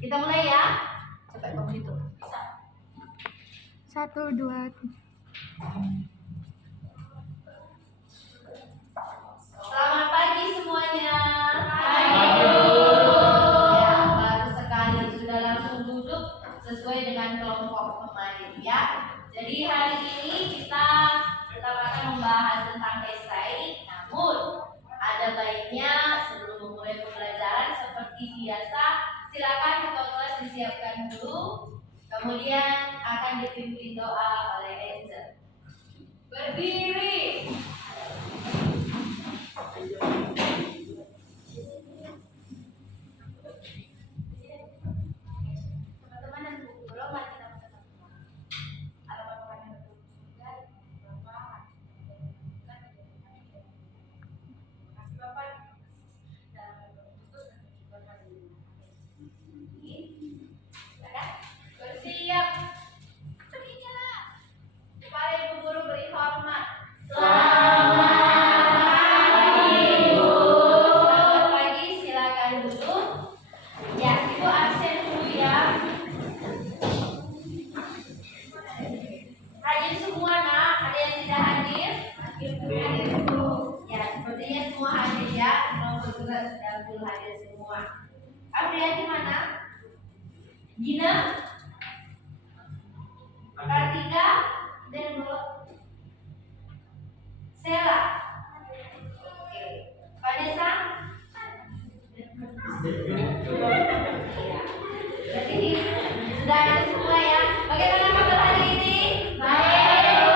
Kita mulai ya. Coba kamu hitung. Bisa. 1, 2, 3. Selamat pagi semuanya. Pagi. Ya, baru sekali sudah langsung duduk sesuai dengan kelompok kemarin ya. Jadi hari ini kita tetap akan membahas tentang esai. Namun ada baiknya sebelum memulai pembelajaran seperti biasa, silakan ketua kelas disiapkan dulu. Kemudian akan dipimpin doa oleh Angel. Berdiri. Teman-teman dan bu guru, mari kita bersama. Halaman yang Terima kasih Bapak. Dalam khusus dan hari ini. Silakan. Bersiap. Berinya. Para ibu guru beri hormat. Selamat pagi, silakan duduk. Ya, ibu absen dulu ya. Hadir semua nak, ada yang tidak hadir? Hadir dulu. Ya, sepertinya semua hadir ya. Kelompok juga sudah full hadir semua. Apriani mana? Gina? Kartika? Dan Bu Sela? Oke. Vanessa? Ya. Berarti sudah ada semua ya. Bagaimana kabar hari ini? Baik.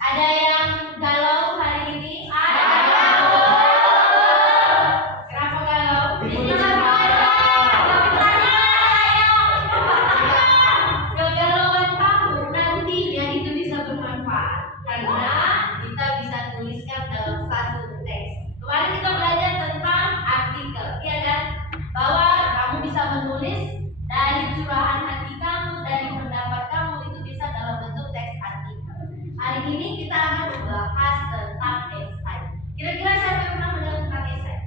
Ada yang galau hari ini? Ada. Kenapa galau? Kegalauan kamu nantinya itu bisa bermanfaat karena kita bisa tuliskan dalam satu teks. Kemarin kita belajar tentang artikel, ya kan? Bahwa kamu bisa menulis dari curahan hati kamu, dari pendapat kamu itu bisa dalam bentuk teks artikel. Hari ini kita akan membahas tentang esai. Kira-kira siapa yang pernah mendengar tentang esai?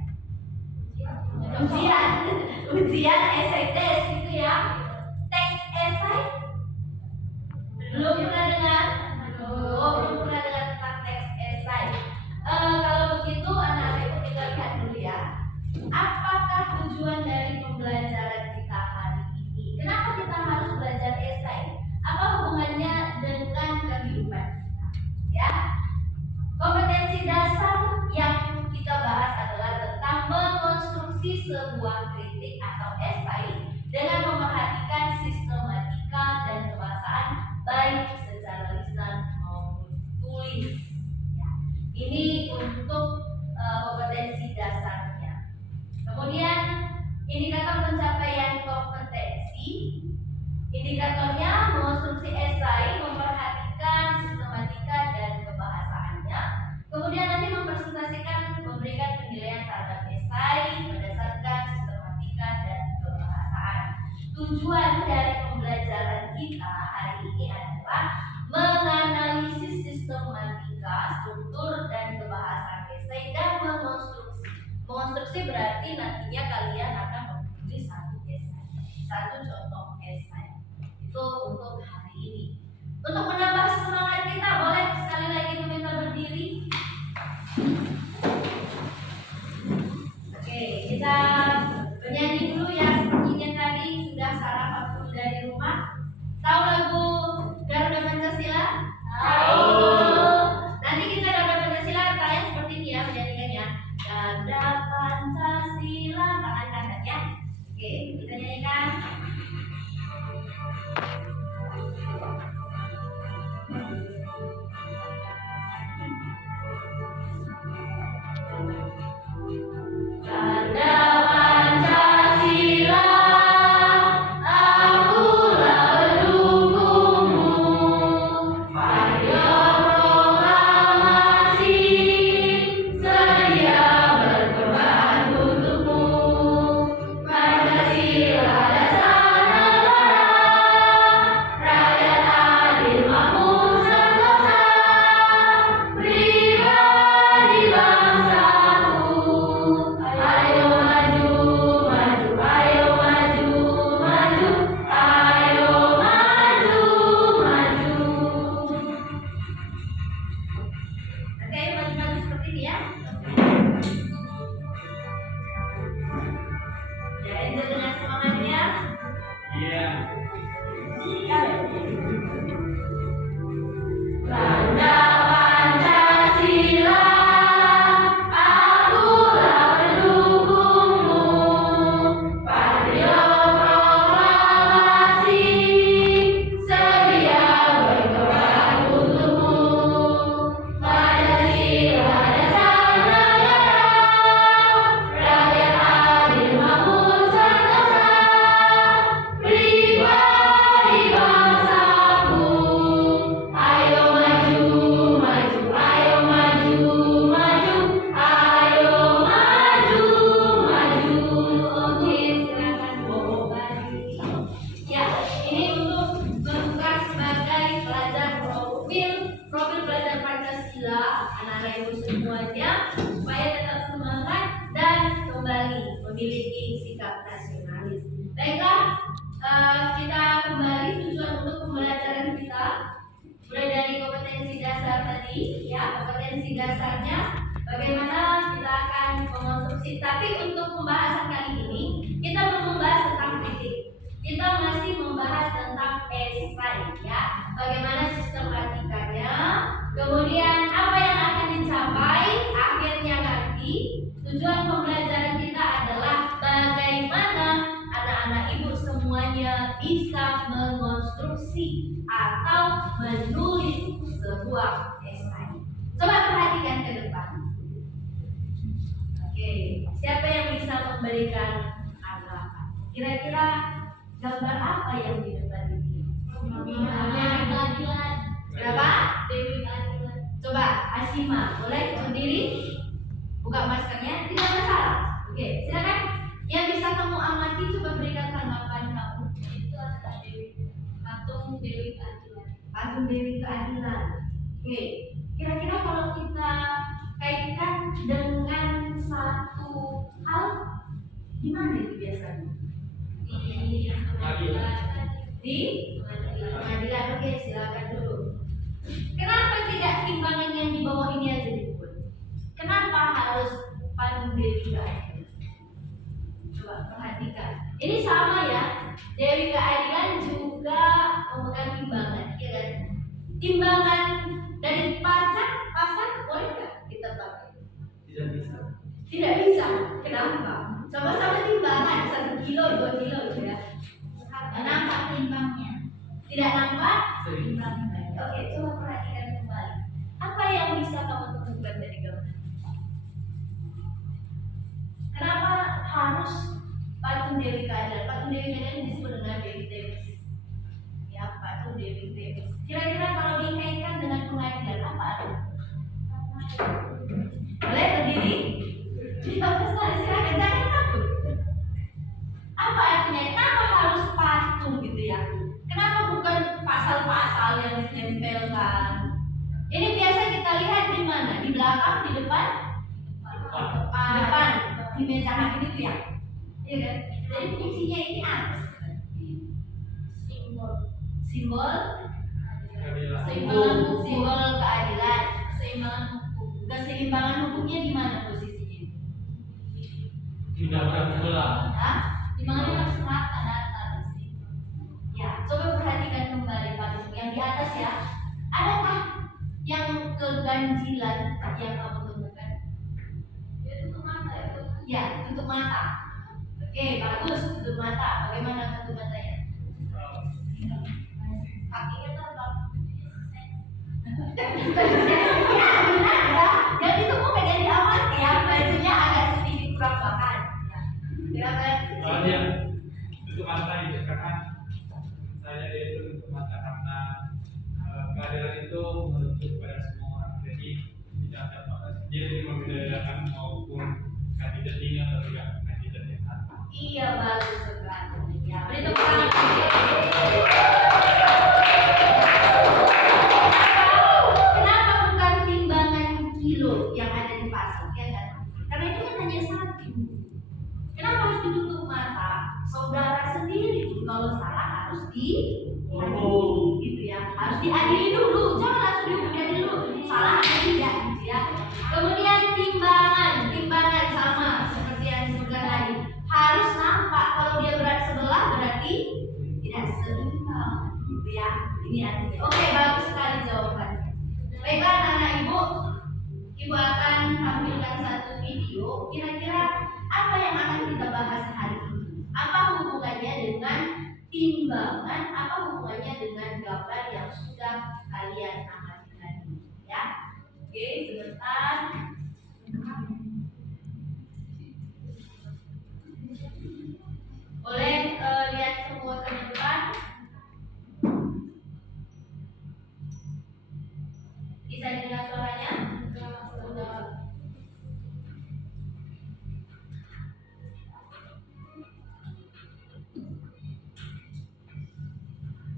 Ujian esai tes gitu ya. Teks esai belum pernah dengar? Belum pernah dengar tentang teks esai. Kalau begitu anak-anak ibu kita lihat dulu ya. Apakah tujuan dari pembelajaran kita hari ini? Kenapa kita harus belajar esai? Apa hubungannya dengan kehidupan kita? Ya. Kompetensi dasar yang kita bahas adalah tentang mengonstruksi sebuah kritik atau esai dengan memperhatikan sistematika dan kebahasaan baik secara lisan maupun tulis. Ya. Ini untuk kompetensi dasarnya. Kemudian indikator pencapaian kompetensi. Indikatornya mengonstruksi esai, memperhatikan sistematika dan kebahasaannya. Kemudian nanti mempresentasikan, memberikan penilaian terhadap esai berdasarkan sistematika dan kebahasaan. Tujuan dari pembelajaran kita hari ini adalah menganalisis sistematika, struktur dan kebahasaan esai dan mengonstruksi. Mengonstruksi berarti nantinya kalian akan menulis satu esai, satu contoh esai. Itu untuk hari ini. Untuk menambah semangat kita, boleh sekali lagi meminta berdiri. Oke, kita bernyanyi dulu ya. Sepertinya tadi sudah sarapan dulu dari rumah. Tahu lagu Garuda Pancasila? Tahu. Nanti kita Garuda Pancasila kalian seperti ini ya menyanyikannya. Garuda Pancasila, tangan kanan ya. Oke, kita nyanyikan. lanjut dengan semangatnya. Iya. Tanda Pancasila, akulah pendukungmu. Patriot proklamasi, sedia berkorban untukmu. Pancasila dasar negara, rakyat adil makmur sentosa, pribadi bangsaku. Ayo maju, maju, ayo maju, maju, ayo maju, maju. Oke, silakan kembali. Ya, ini untuk bertugas sebagai pelajar profil pelajar Pancasila, anak-anak ibu semuanya, supaya tetap semangat dan kembali memiliki sikap nasionalis. Baiklah, kita kembali tujuan untuk pembelajaran kita. Mulai dari kompetensi dasar tadi, ya, kompetensi dasarnya bagaimana kita akan mengonstruksi. Tapi untuk pembahasan kali ini kita belum membahas tentang kritik. Kita masih membahas tentang esai, ya, bagaimana sistematikanya, kemudian apa yang akan dicapai akhirnya nanti. Tujuan pembelajaran kita adalah bagaimana anak-anak ibu semuanya bisa mengonstruksi atau menulis sebuah esai. Coba perhatikan ke depan. Oke, siapa yang bisa memberikan anggapan? Kira-kira gambar apa yang di depan ini? Dewi Keadilan. Berapa? Dewi Keadilan. Coba Asima, boleh berdiri? Buka maskernya, tidak masalah. Oke, silakan. Yang bisa kamu amati, coba berikan tanggapan kamu. Itu adalah patung Dewi Keadilan. Patung Dewi Keadilan. Oke, kira-kira kalau kita kaitkan dengan satu hal, di mana itu biasanya? Di pengadilan. Oke, silakan dulu. Kenapa tidak timbangan yang di bawah ini aja dibuat? Kenapa harus patung Dewi Keadilan? Coba perhatikan. Ini sama ya. Dewi Keadilan juga memegang timbangan, ya kan? Timbangan dari pasar boleh nggak kita pakai? Tidak bisa. Tidak bisa. Kenapa? Sama-sama timbangan 1 kilo, 2 kilo gitu ya. Tidak nampak timbangnya. Tidak nampak timbangnya. Oke, coba perhatikan kembali. Apa yang bisa kamu temukan dari gambar? Kenapa harus patung Dewi Keadilan? Patung Dewi Keadilan disebut dengan Dewi Temis. Ya, patung Dewi Temis. Kira-kira kalau dikaitkan dengan pengadilan apa artinya? Boleh berdiri? Kita besar, silakan, jangan takut. Apa artinya? Kenapa harus patung gitu ya? Kenapa bukan pasal-pasal yang ditempelkan? Ini biasa kita lihat di mana? Di belakang, di depan? Di depan, di meja hakim itu ya? Iya kan? Jadi fungsinya ini apa? Simbol keadilan, keseimbangan hukum. Keseimbangan hukumnya di mana posisinya? Tidak berat. Hah? Timbangannya harus rata datar. Ya, coba perhatikan kembali patung yang di atas ya. Adakah yang keganjilan yang kamu temukan? Ya, tutup mata ya. Ya, tutup mata. Oke, bagus, tutup mata. Bagaimana tutup matanya? Kakinya terbang. Ya, benar ya. Yang itu bukan yang diamati ya. Bajunya agak sedikit kurang bahan. Silakan. Soalnya tutup mata itu karena saya itu tutup mata karena keadilan itu menuju kepada semua orang. Jadi tidak dapat dia tidak membedakan maupun kandidat ini atau tidak kandidat yang satu. Iya, bagus sekali. Ya, beri tepuk tangan. Kenapa bukan timbangan kilo yang ada di pasar? Ya kan? Karena itu kan hanya 1. Kenapa harus ditutup mata? Saudara sendiri kalau salah harus diadili, gitu ya. Harus diadili dulu, jangan langsung dihukum dulu. Salah atau tidak, gitu ya. Kemudian timbangan sama seperti yang disebutkan tadi. Harus nampak. Kalau banget gitu ya. Ini artinya. Oke, bagus sekali jawabannya. Baiklah anak-anak ibu, ibu akan tampilkan satu video. Kira-kira apa yang akan kita bahas hari ini? Apa hubungannya dengan timbangan? Apa hubungannya dengan gambar yang sudah kalian amati tadi? Ya, oke, sebentar. Boleh lihat semua ke depan. Bisa dengar suaranya? Sudah.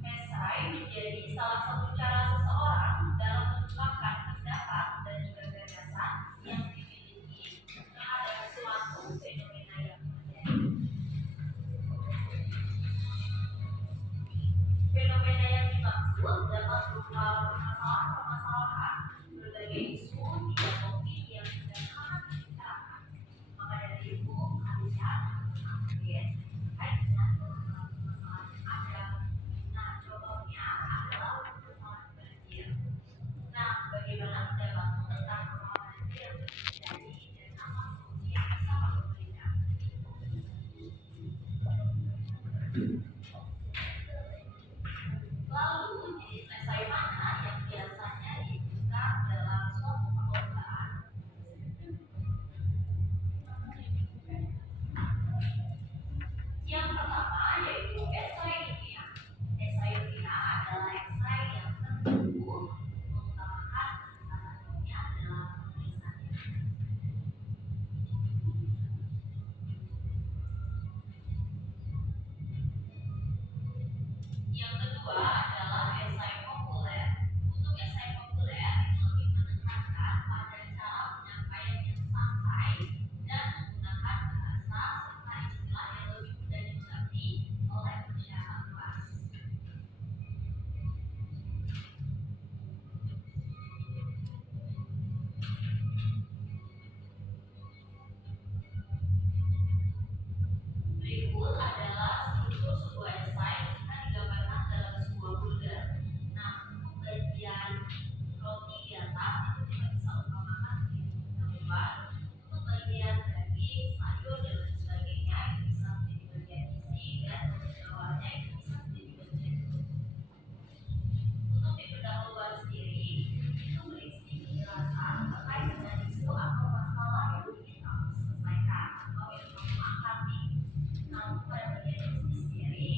Esai menjadi salah satu cara seseorang dalam mengungkapkan pendapat dan juga gagasan yang dimiliki terhadap suatu fenomena yang terjadi. Fenomena yang dimaksud dapat berupa permasalahan-permasalahan, berbagai isu, hingga topik yang sudah sangat dibicarakan. Maka dari itu, kalian update terkait dengan permasalahan yang ada. Nah, contohnya adalah permasalahan banjir. Nah, bagaimana pendapatmu tentang permasalahan banjir yang terjadi dan apa solusi yang bisa kamu berikan? Lalu, jenis esai mana yang biasanya dibuka dalam suatu perlombaan? Yang pertama yaitu esai ilmiah. Esai ilmiah adalah esai yang tertentu mengutamakan pendekatan ilmiah dalam penulisannya. Yang kedua adalah esai populer. Untuk esai populer itu lebih menekankan pada cara penyampaian yang santai dan menggunakan bahasa serta istilah yang lebih mudah dimengerti oleh masyarakat luas. Berikut adalah struktur sebuah esai jika digambarkan dalam sebuah folder. Nah, untuk bagian roti di atas itu kita bisa utamakan di gambar. Untuk bagian daging, sayur dan lain sebagainya itu bisa menjadi bagian isi dan bawahnya itu bisa menjadi bagian kulit. Untuk di pendahuluan sendiri itu berisi penjelasan terkait dengan isu atau masalah yang ingin kamu selesaikan atau yang kamu angkat nih. Namun pada bagian isi sendiri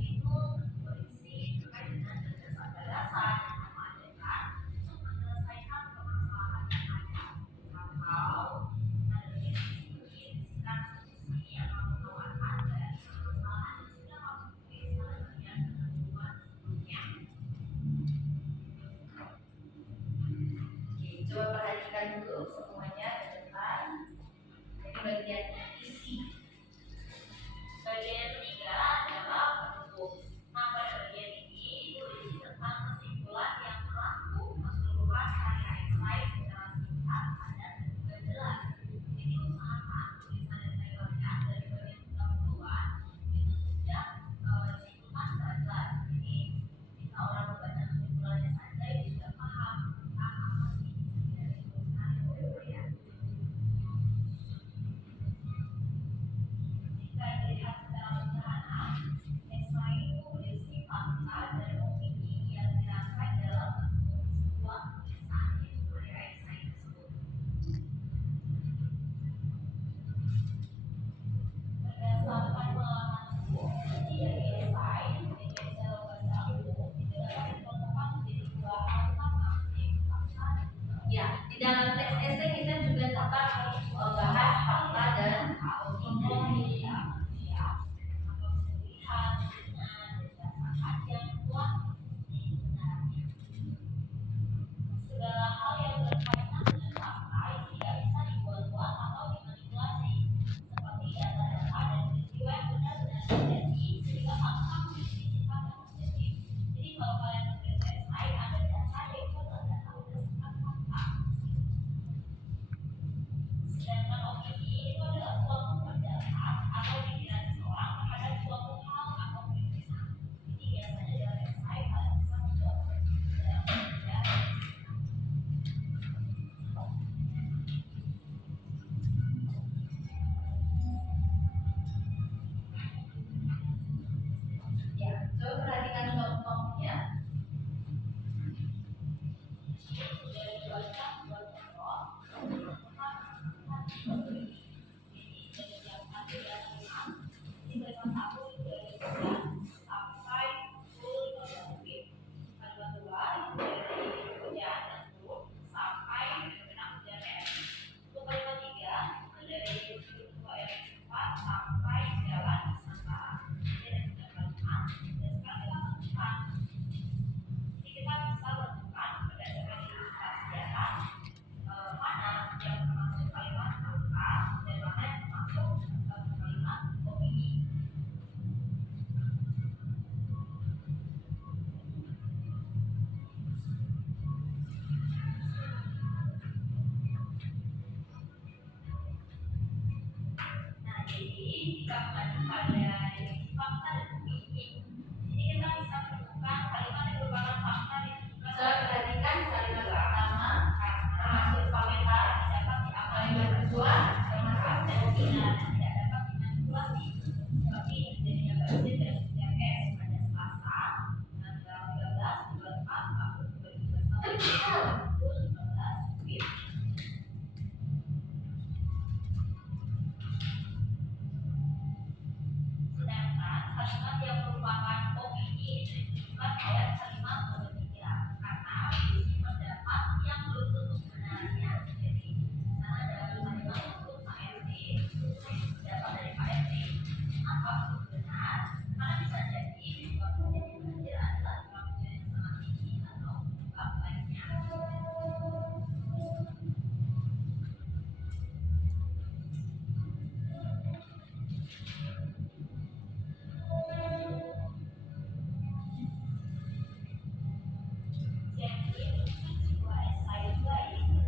itu berisi terkait dengan gagasan-gagasan yang kamu ajarkan untuk menyelesaikan permasalahan yang ada. Atau pada bagian isi berisikan solusi yang kamu tawarkan dari permasalahan yang sudah kamu tulis pada bagian pendahuluan sebelumnya. Oke, coba perhatikan dulu semuanya ke depan. Jadi bagian isi. Bagian yang ketiga adalah penutup. Nah, pada bagian ini itu berisi tentang kesimpulan yang berlaku keseluruhan karya esai secara singkat, padat, dan juga jelas. Jadi usahakan tulisan esai kalian dari bagian pendahuluan itu sudah disimpulkan secara jelas. Jadi jika orang membaca kesimpulannya saja itu sudah paham tentang apa sih isi dari tulisan esai kalian. Jika dilihat secara sederhana, esai itu berisi fakta dan opini yang dirangkai dalam bentuk sebuah tulisan yaitu karya esai tersebut. Berdasarkan pengalamanku, kunci dari esai menjadi esai bahasa umum itu dapat dikelompokkan menjadi dua hal utama, yaitu fakta dan juga ya, di dalam teks esai kita juga tetap bahas fakta dan opini. Segala hal yang berkaitan dengan fakta tidak bisa dibuat-buat atau dimanipulasi, seperti data-data dan peristiwa yang benar-benar terjadi, sehingga fakta memiliki sifat yang objektif. Jadi kalau kalian menulis esai, ada data yaitu adalah data berdasarkan fakta. jika kalian fakta dan opini, ini kita bisa menemukan kalimat yang merupakan fakta dan juga perhatikan kalimat pertama termasuk komentar dapat diambil kalimat kedua termasuk sentilan dan tidak dapat dimanipulasi seperti jadinya banjir dan CMS pada Selasa tanggal 13, 24, April 2021 pukul 15 WIB. Sedangkan kalimat yang merupakan opini bukan ayat kalimat berikutnya karena berisi pendapat yang belum tentu benarnya. Jadi sana dari kalimat untuk Pak RT, pendapat dari Pak RT apa benar? Karena bisa jadi bahwa terjadi banjir adalah curah hujan yang sangat tinggi atau penyebab lainnya. Jadi sebuah esai juga ini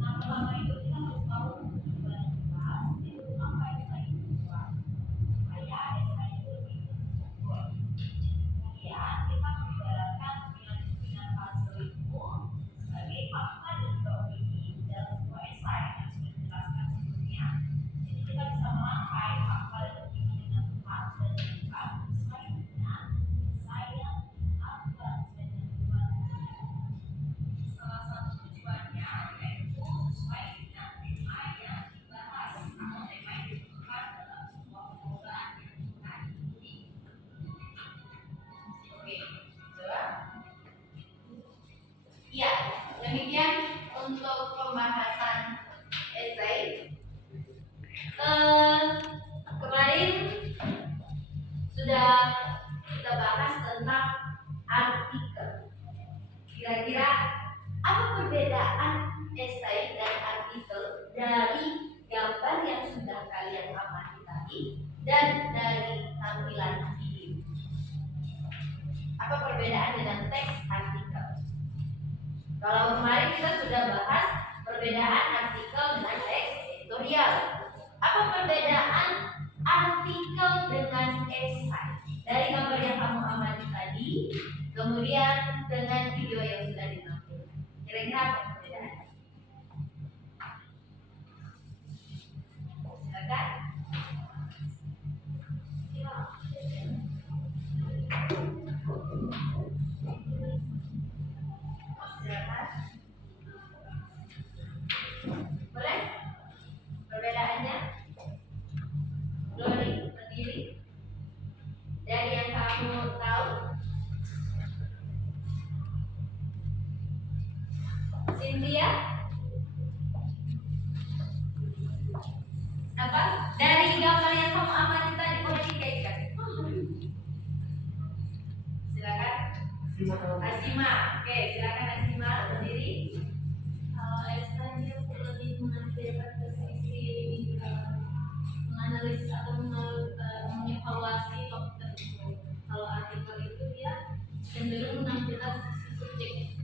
nama itu kita harus tahu tujuan jelas itu apa esai itu supaya esai itu lebih terukur. Kemudian kita menggunakan pilihan puzzle itu sebagai fakta dan juga opini dalam sebuah esai yang sudah dijelaskan sebelumnya. Jadi kita bisa merangkai fakta dan opini dengan tepat dan lengkap sesuai dengan esai yang kita buat sesuai dengan tujuan. Salah satu tujuannya yaitu sesuai dengan tema yang dibahas atau tema yang ditentukan dalam sebuah perlombaan yang kita ikuti. Oke, jelas? Ya, demikian untuk pembahasan esai. Kemarin sudah kita bahas tentang artikel. Kira-kira apa perbedaan esai dan artikel dari gambar yang sudah kalian amati tadi dan dari tampilan video? Apa perbedaan dengan teks artikel? Kalau kemarin kita sudah bahas perbedaan artikel dengan teks editorial. Apa perbedaan artikel dengan esai? Dari gambar yang kamu amati tadi, kemudian dengan video yang sudah ditampilkan. Kira-kira apa perbedaannya? Silakan. Silakan. Boleh? Perbedaannya? Glory, berdiri. Dari yang kamu tahu, Cynthia, apa? Dari gambar yang kamu amati tadi, boleh dikaitkan? Silakan. Asima, oke, silakan Asima berdiri. Esai lebih menampilkan ke sisi menganalisis atau mengevaluasi topik tersebut. Kalau artikel itu dia cenderung menampilkan sisi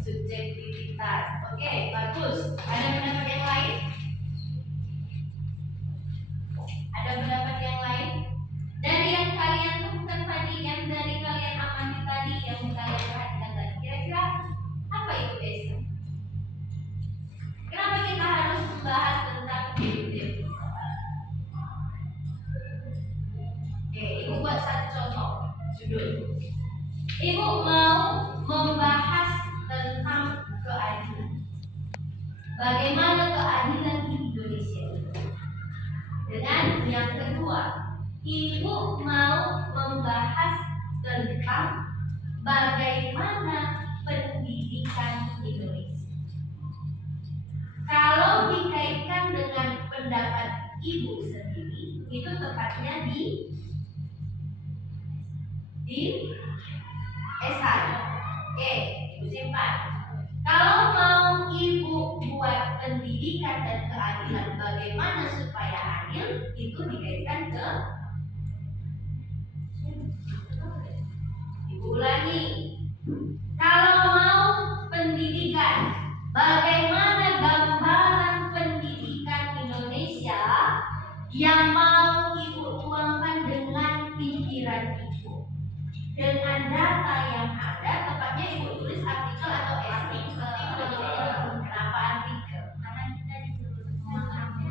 Subjektivitas. Oke, bagus. Ada pendapat yang lain? Ada pendapat yang lain? Dari yang kalian temukan tadi, yang dari kalian amati tadi, yang kalian perhatikan tadi, kira-kira apa itu esai? Kenapa kita harus membahas tentang diri? Oke, Ibu buat satu contoh judul. Ibu mau membahas tentang keadilan. Bagaimana keadilan di Indonesia? Dengan yang kedua, Ibu mau membahas tentang bagaimana pendidikan Indonesia. Kalau dikaitkan dengan pendapat Ibu sendiri, itu tepatnya di esai. Oke, Ibu simpan. Kalau mau Ibu buat pendidikan dan keadilan bagaimana supaya adil, itu dikaitkan ke Ibu ulangi. Kalau mau pendidikan Bagaimana gambaran pendidikan Indonesia yang mau Ibu tuangkan dengan pikiran Ibu, dengan data yang ada, tepatnya Ibu tulis artikel atau esai. Kenapa artikel? Karena kita disuruh memahami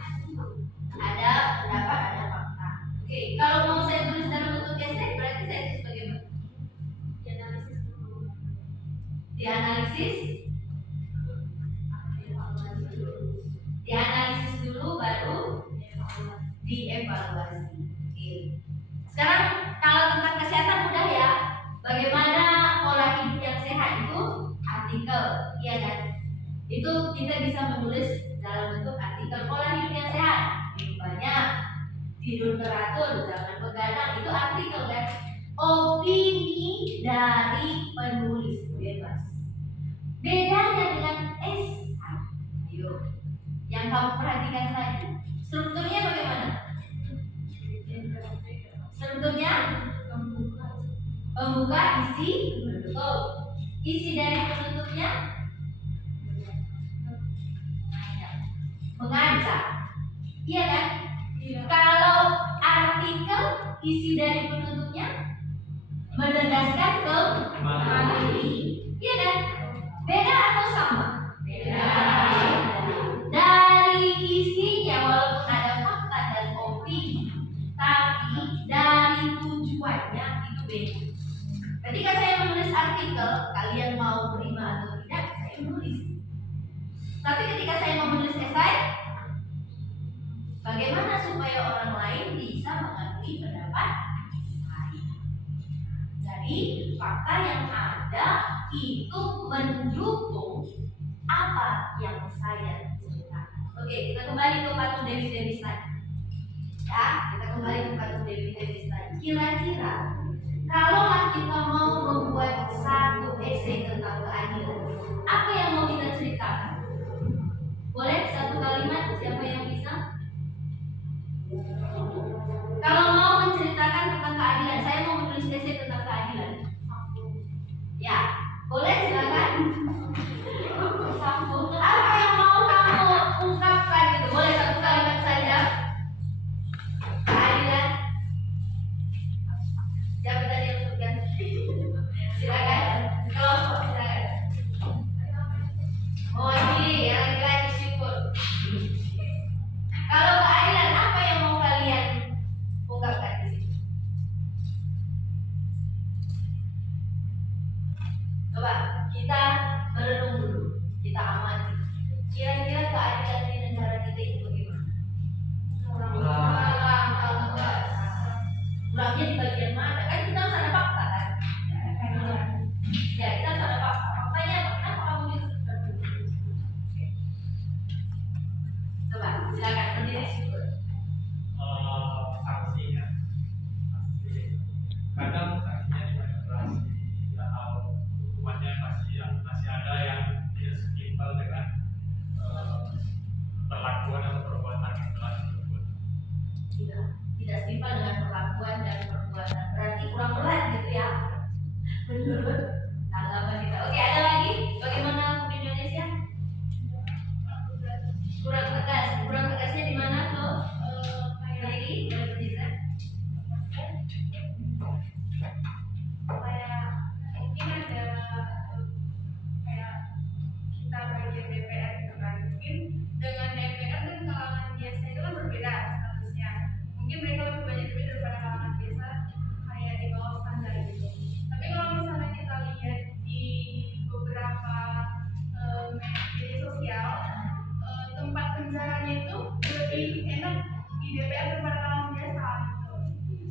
Ada pendapat, ada fakta. Oke, kalau mau saya tulis dalam bentuk esai, berarti saya tulis bagaimana? dianalisis dulu, Dianalisis, dievaluasi dulu, dianalisis dulu baru dievaluasi. Oke. Sekarang kalau tentang kesehatan mudah ya. Bagaimana pola hidup yang sehat itu artikel, iya kan? Itu kita bisa menulis dalam bentuk artikel pola hidup yang sehat. Minum banyak, tidur teratur, jangan begadang, itu artikel kan? Opini dari penulis bebas. Bedanya dengan esai, yuk, yang kamu perhatikan tadi, strukturnya bagaimana? Strukturnya pembuka, isi, penutup. Isi dari penutupnya mengajak, iya kan? Kalau artikel isi dari penutupnya menegaskan kembali, iya kan? Beda atau sama? Beda. Dari isinya walaupun ada fakta dan opini, tapi dari tujuannya itu beda. Ketika saya menulis artikel, kalian mau terima atau tidak, saya menulis. Tapi ketika saya mau menulis esai, bagaimana supaya orang lain bisa mengakui pendapat saya? Jadi fakta yang ada itu mendukung apa yang saya ceritakan. Oke, kita kembali ke patung Dewi tadi. Ya, kita kembali ke patung Dewi tadi. Kira-kira kalaulah kita mau membuat satu esai tentang keadilan, apa yang mau kita ceritakan? Boleh satu kalimat, siapa yang bisa? Kalau mau menceritakan tentang keadilan, saya mau menulis esai tentang keadilan. Ya, boleh silakan. Apa yang mau kamu ungkapkan gitu? Boleh satu kalimat saja. Keadilan. Siapa tadi yang sebutkan? Silakan. Kelompok silakan. Oh ini yang laki-laki syukur. Kalau keadilan apa yang mau kalian ungkapkan di sini? Coba kita merenung dulu, kita amati. Kira-kira keadilan di negara kita itu bagaimana? Kurangnya di bagian mana? Kan kita harus ada fakta kan? Ya kita harus ada fakta. Faktanya apa? Kenapa kamu bisa seperti itu? Coba silakan sendiri syukur. Sanksinya, kadang sanksinya dimanipulasi atau hukumannya masih ada yang tidak setimpal dengan perlakuan atau perbuatan yang telah dilakukan. Tidak setimpal dengan perlakuan dan perbuatan, berarti kurang berat gitu ya. Menurut tanggapan kita. Oke, ada lagi? Bagaimana hukum Indonesia? Kurang tegas. Kurang tegasnya di mana tuh? Berdiri, berpendidikan. kayak mungkin ada kayak kita bagian DPR gitu kan, mungkin dengan DPR dan kalangan biasa itu kan berbeda statusnya, mungkin mereka lebih banyak duit daripada kalangan biasa kayak di bawah standar gitu. Tapi kalau misalnya kita lihat di beberapa media sosial, tempat penjaranya itu lebih enak di DPR daripada kalangan biasa gitu.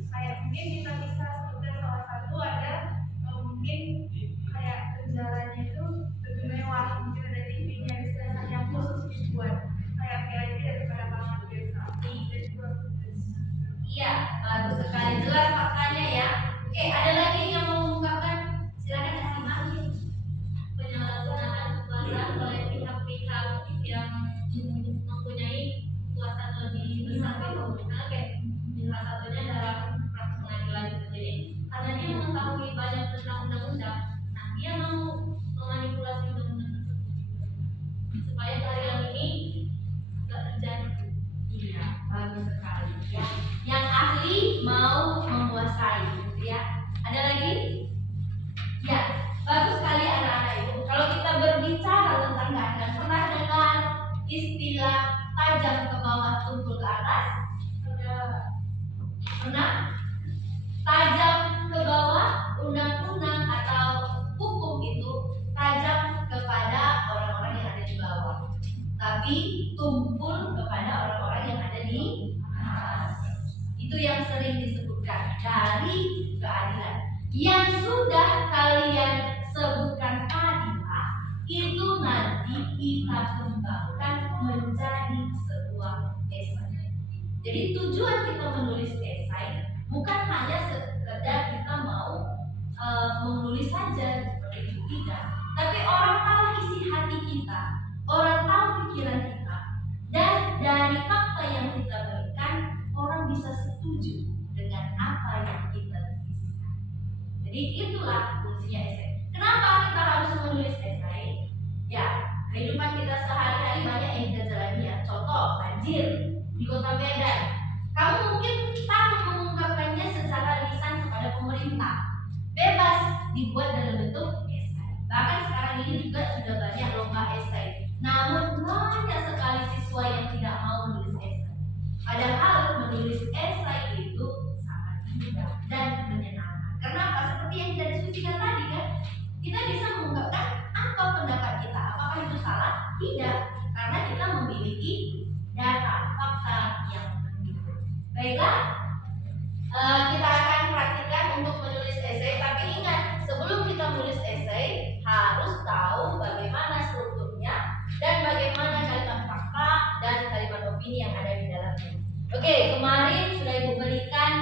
Kayak mungkin kita bisa sebutkan salah satu ada mungkin kayak penjaranya itu lebih mewah, mungkin ada TV-nya yang khusus dibuat kayak VIP daripada kalangan biasa. Dan juga Iya, bagus sekali, jelas faktanya ya. Oke, ada lagi yang mau mengungkapkan? Silakan kasih mari. penyalahgunaan kekuasaan oleh pihak-pihak yang mempunyai kekuasaan lebih besar gitu. Misalnya kayak salah satunya dalam proses pengadilan gitu. Jadi karena dia mengetahui banyak tentang undang-undang, nah dia mau memanipulasi undang-undang tersebut. tajam ke bawah, tumpul ke atas? Pernah? Tajam ke bawah, undang-undang atau hukum itu tajam kepada orang-orang yang ada di bawah, tapi tumpul kepada orang-orang yang ada di atas. Itu yang sering disebutkan dari keadilan. Yang sudah kalian sebutkan tadi, Pak, itu nanti kita kembangkan menjadi sebuah esai. Jadi tujuan kita menulis esai bukan hanya sekedar kita mau menulis saja seperti itu, tidak. Tapi orang tahu isi hati kita, orang tahu pikiran kita, dan dari fakta yang kita berikan, orang bisa setuju dengan apa yang kita tuliskan. Jadi itulah fungsinya esai. Kenapa kita harus menulis esai? Ya, kehidupan kita sehari-hari banyak yang kita jalani ya. Contoh, banjir di Kota Medan. Kamu mungkin tahu mengungkapkannya secara lisan kepada pemerintah. Bebas dibuat dalam bentuk esai. Bahkan sekarang ini juga sudah banyak lomba esai. Namun banyak sekali siswa yang tidak mau menulis esai. Padahal menulis esai itu sangat mudah dan menyenangkan. Kenapa? Seperti yang kita diskusikan tadi kan, kita bisa mengungkapkan apa pendapat kita. Apakah itu salah? Tidak, karena kita memiliki data, fakta yang mendukung. Baiklah, kita akan praktikkan untuk menulis esai. Tapi ingat, sebelum kita menulis esai harus tahu bagaimana strukturnya dan bagaimana kalimat fakta dan kalimat opini yang ada di dalamnya. Oke, kemarin sudah Ibu berikan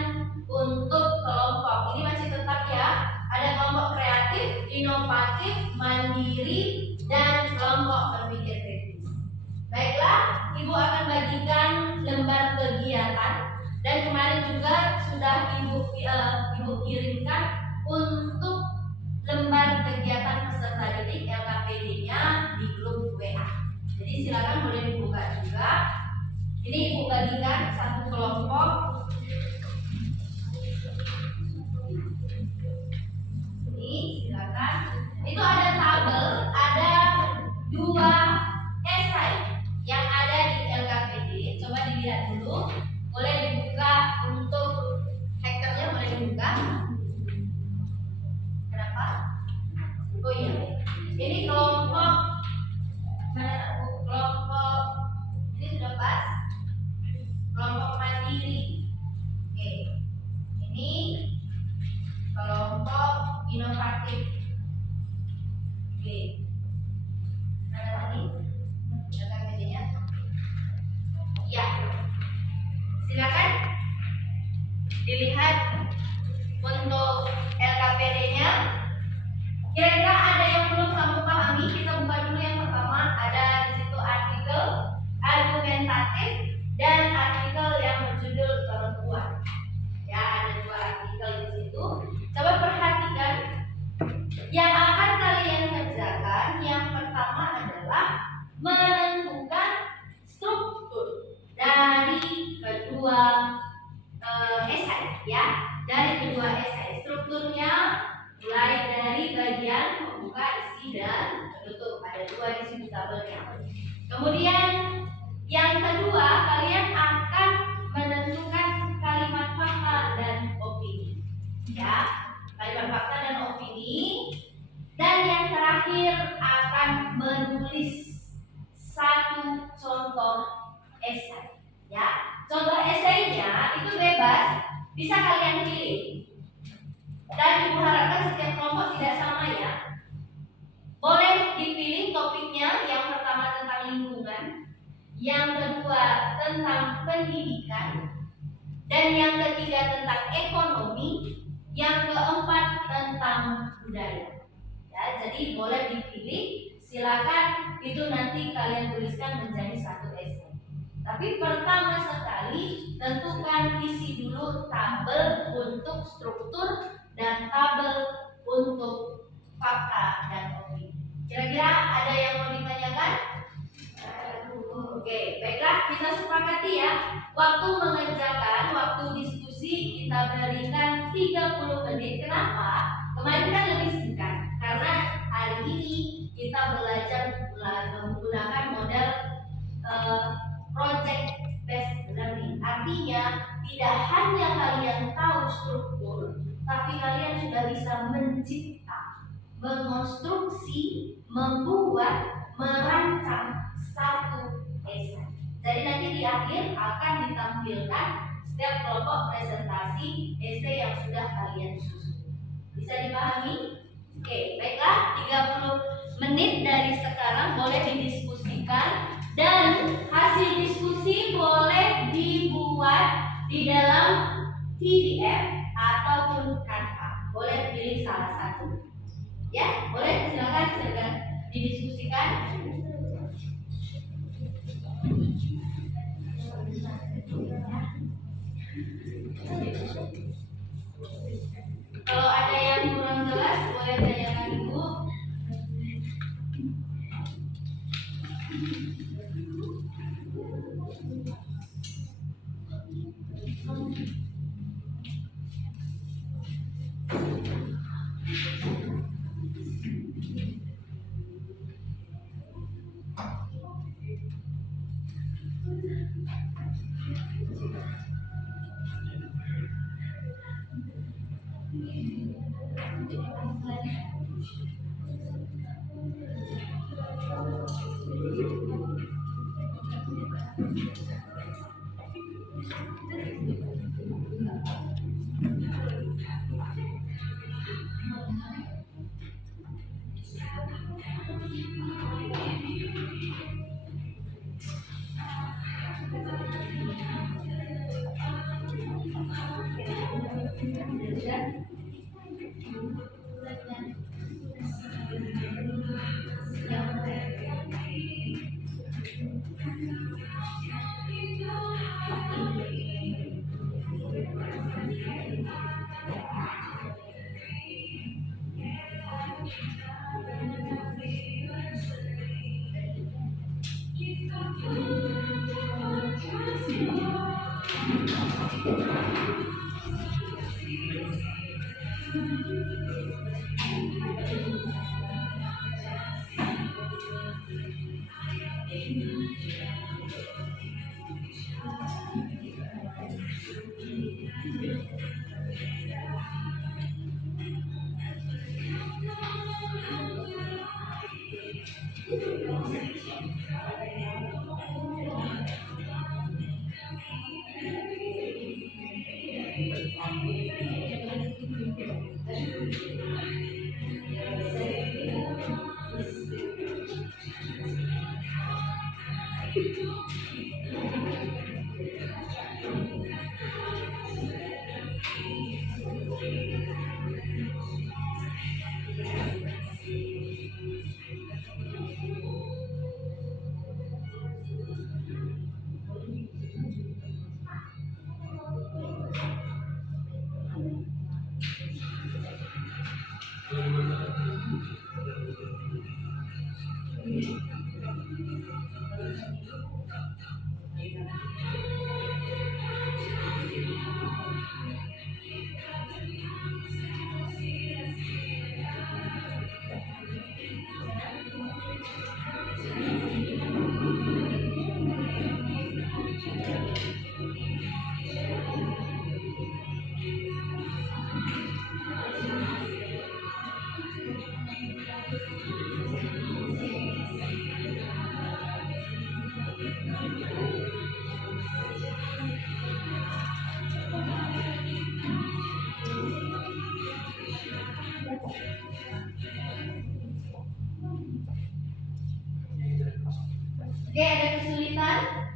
untuk kelompok. Ini masih tetap ya. Ada kelompok kreatif, inovatif, mandiri, dan kelompok berpikir kritis. Baiklah, Ibu akan bagikan lembar kegiatan. Dan kemarin juga sudah Ibu kirimkan untuk lembar kegiatan peserta didik LKPD-nya di grup WA. Jadi silakan boleh dibuka juga. Ini Ibu bagikan satu kelompok. Ini silakan. Itu ada tabel, ada 2 esai yang ada di LKPD. Coba dilihat dulu. Boleh dibuka untuk hackernya, boleh dibuka. Kenapa? Oh iya, ini kelompok mana? Kelompok ini sudah pas. Kelompok mandiri. Oke, ini kelompok inovatif. Oke, mana tadi? Ada medianya? Ya. Silakan dilihat untuk LKPD-nya. Kira-kira ada yang belum kamu pahami? Kita buka dulu yang pertama. Ada di situ artikel, argumentatif, dan artikel yang berjudul perempuan. Ya, ada 2 artikel di situ. Coba perhatikan. Yang akan kalian kerjakan yang pertama adalah menentukan struktur dari kedua esai, ya, dari kedua esai. Strukturnya mulai dari bagian pembuka, isi, dan penutup. Ada 2 di sini tabelnya. Kemudian yang kedua, kalian akan menentukan kalimat fakta dan opini, ya, kalimat fakta dan opini. Dan yang terakhir akan menulis 1 contoh esai, ya. Contoh esainya itu bebas, bisa kalian pilih. Dan Ibu harapkan setiap kelompok tidak sama ya. Boleh dipilih topiknya, yang pertama tentang lingkungan, yang kedua tentang pendidikan, dan yang ketiga tentang ekonomi, yang keempat tentang budaya. Ya, jadi boleh dipilih, silakan itu nanti kalian tuliskan menjadi 1 esai. Tapi pertama sekali tentukan isi dulu tabel untuk struktur dan tabel untuk fakta dan opini. Kira-kira ada yang mau ditanyakan? Oke, baiklah, kita sepakati ya. Waktu mengerjakan, waktu diskusi kita berikan 30 menit. Kenapa? Kemarin kan lebih singkat. Karena hari ini kita belajar menggunakan model project tidak hanya kalian tahu struktur, tapi kalian sudah bisa mencipta, mengonstruksi, membuat, merancang satu esai. Jadi nanti di akhir akan ditampilkan setiap kelompok presentasi esai yang sudah kalian susun. Bisa dipahami? Oke, baiklah, 30 menit dari sekarang boleh didiskusikan dan hasil diskusi boleh dibuat di dalam PDF ataupun Canva. Boleh pilih salah satu. Ya, boleh, silakan didiskusikan. Kalau ada yang kurang jelas boleh tanyakan Ibu. Oke, ada kesulitan?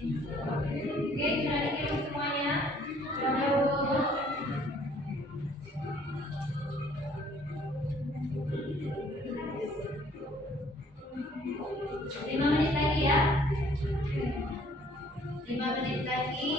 Oke, sudah dikirim semuanya. Lalu 5 menit lagi ya. 5 menit lagi.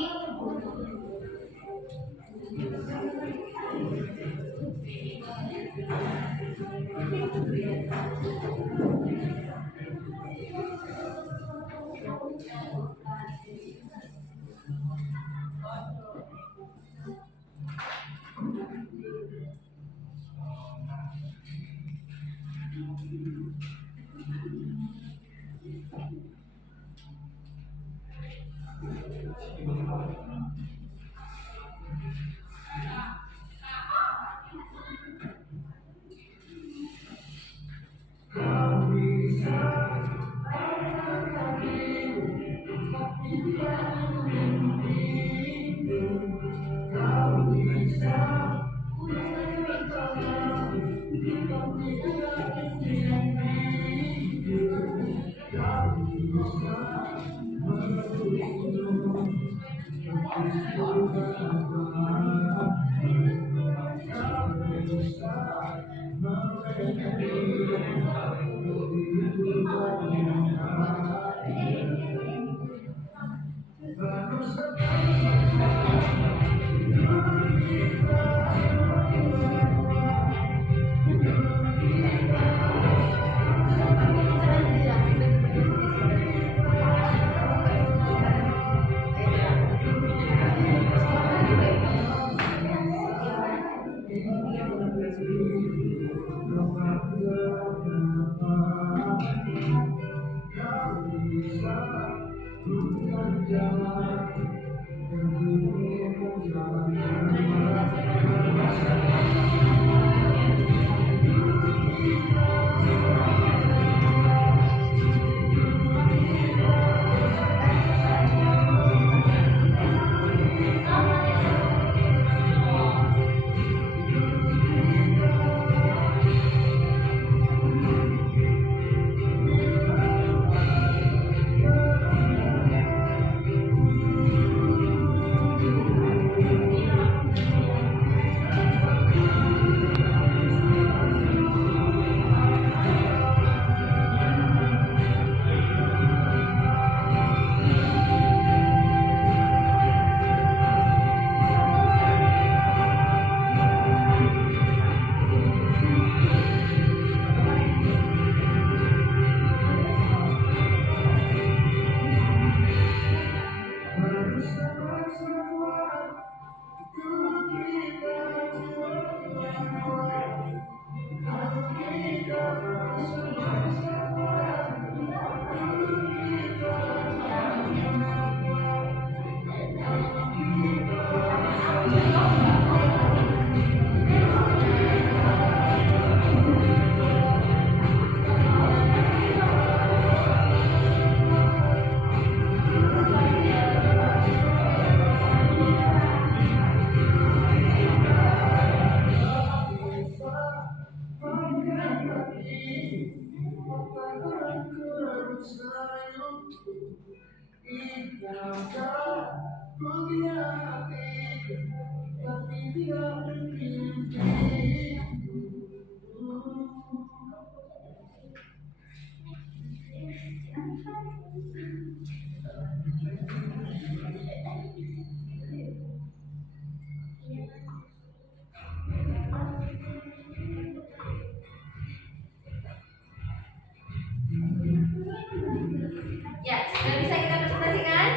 Ya, sudah bisa kita presentasikan?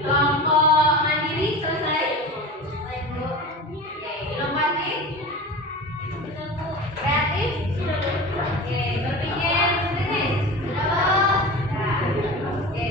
Kelompok mandiri selesai? Oke, inovatif? Kreatif? Oke, berpikir kritis? Oke.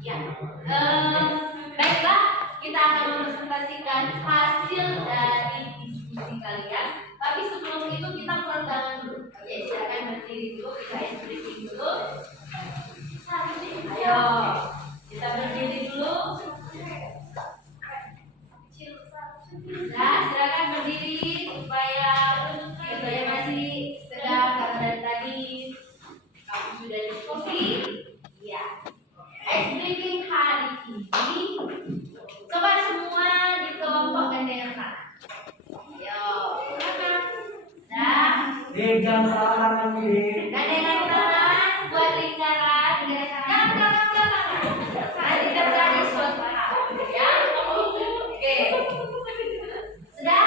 Ya, baiklah, kita akan mempresentasikan hasil dari diskusi kalian. Tapi sebelum itu kita perkenalan dulu. Oke, silakan berdiri dulu, kita briefing dulu. Ayo, kita berdiri dulu. Nah, silakan berdiri supaya masih sedang karena dari tadi kamu sudah diskusi. Ya. Briefing hari ini, coba semua di kelompok gandengan tangan. Yo, silakan. Nah, Jangan salah tangan ini. gandengan tangan buat lingkaran, jangan. Nanti terjadi suatu hal, ya. Oke. Sudah?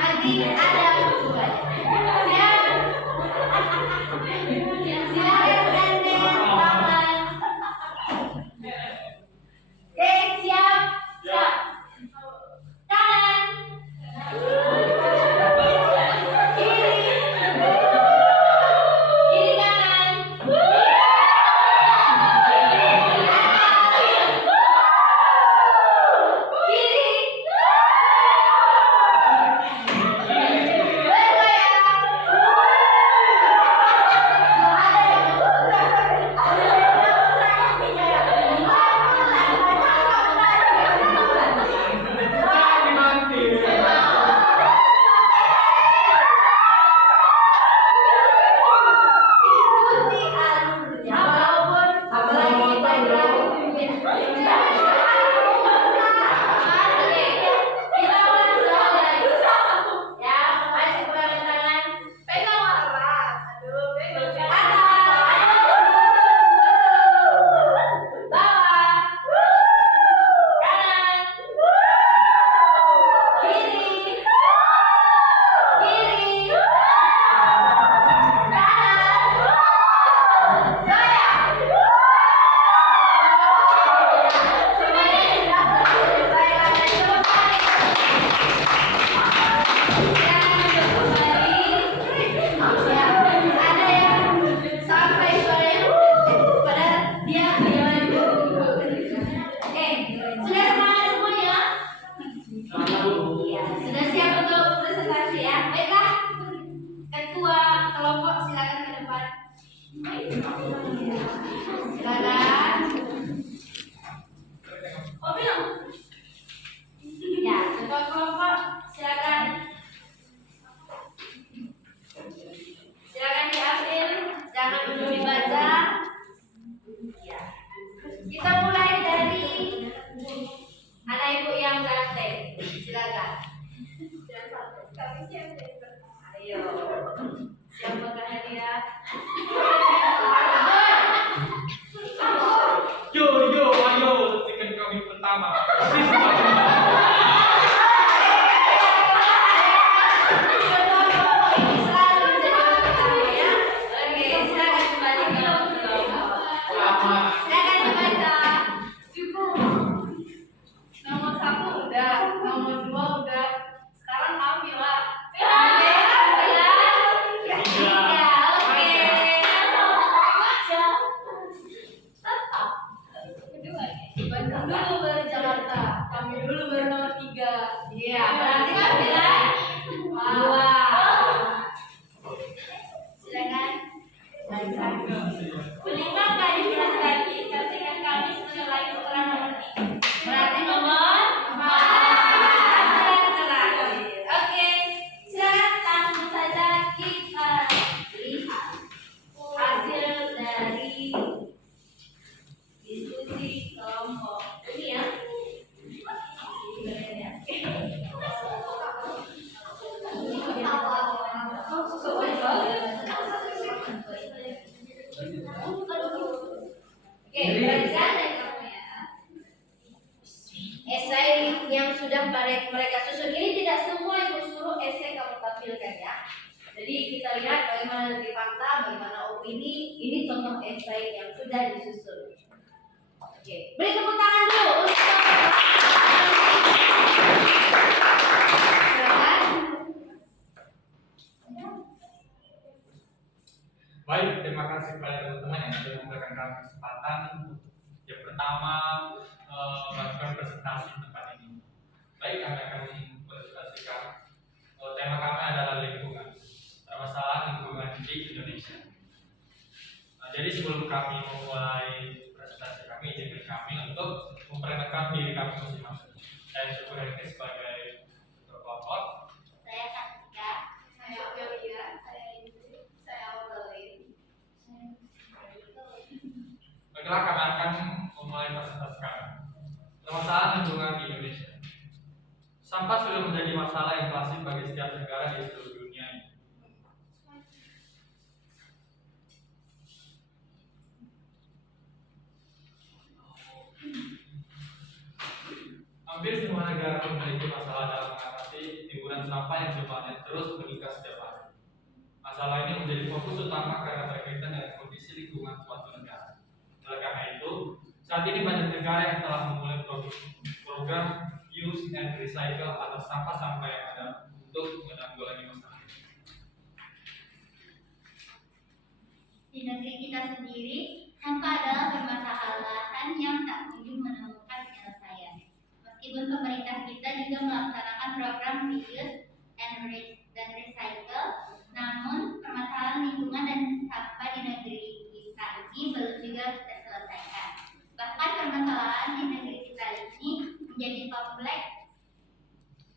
Nanti ada Anak ibu yang ganteng, silakan. Kami siap dari pertama. Ayo, siapakah hadiah? Yo, ayo, saksikan kami pertama. Ini selalu menjadi yang pertama ya. Oke, silakan kembali ke kelompok. Silakan dibaca. Cukup. Nomor 1 udah, nomor 2 udah. Sekarang kami lah. Bandung dulu baru Jakarta. Kami dulu baru nomor 3. Iya, berarti kan bilang dua. Silakan baca. Kelima kali kelas lagi, saksikan kami sebentar lagi setelah nomor 3. Berarti nomor 4 terakhir. Oke, silakan langsung saja kita lihat hasil dari diskusi kelompok ini ya. Oke, belajar dari kamu ya. Esai yang sudah mereka susun ini tidak semua yang suruh esai kamu tampilkan ya. Jadi kita lihat bagaimana dari fakta, bagaimana opini. Ini contoh esai yang sudah disusun. Oke, beri tepuk tangan dulu untuk silakan. Baik, terima kasih kepada teman-teman yang sudah memberikan kami kesempatan yang pertama melakukan presentasi tempat ini. Baik, kami akan presentasikan. Tema kami adalah lingkungan, permasalahan lingkungan di Indonesia. Jadi sebelum kami memulai presentasi kami, izinkan kami untuk memperkenalkan diri kami masing-masing. Saya Syukur ini sebagai kelompok. Saya Katika. Saya Aurelia, saya Indri, saya Aurelin. Baiklah, kami akan memulai presentasi kami. Permasalahan lingkungan di Indonesia. Sampah sudah menjadi masalah yang klasik bagi setiap negara di seluruh dunia ini. Hampir semua negara memiliki masalah dalam mengatasi timbunan sampah yang jumlahnya terus meningkat setiap hari. Masalah ini menjadi fokus utama karena berkaitan dengan kondisi lingkungan suatu negara. Oleh karena itu, saat ini banyak negara yang telah memulai program use and recycle atas sampah-sampah yang ada untuk menanggulangi masalah. Di negeri kita sendiri, sampah adalah permasalahan yang tak kunjung menemukan penyelesaian. Meskipun pemerintah kita juga melaksanakan program reuse dan recycle, namun permasalahan lingkungan dan sampah di negeri kita ini belum juga terselesaikan. Bahkan permasalahan di negeri kita ini menjadi kompleks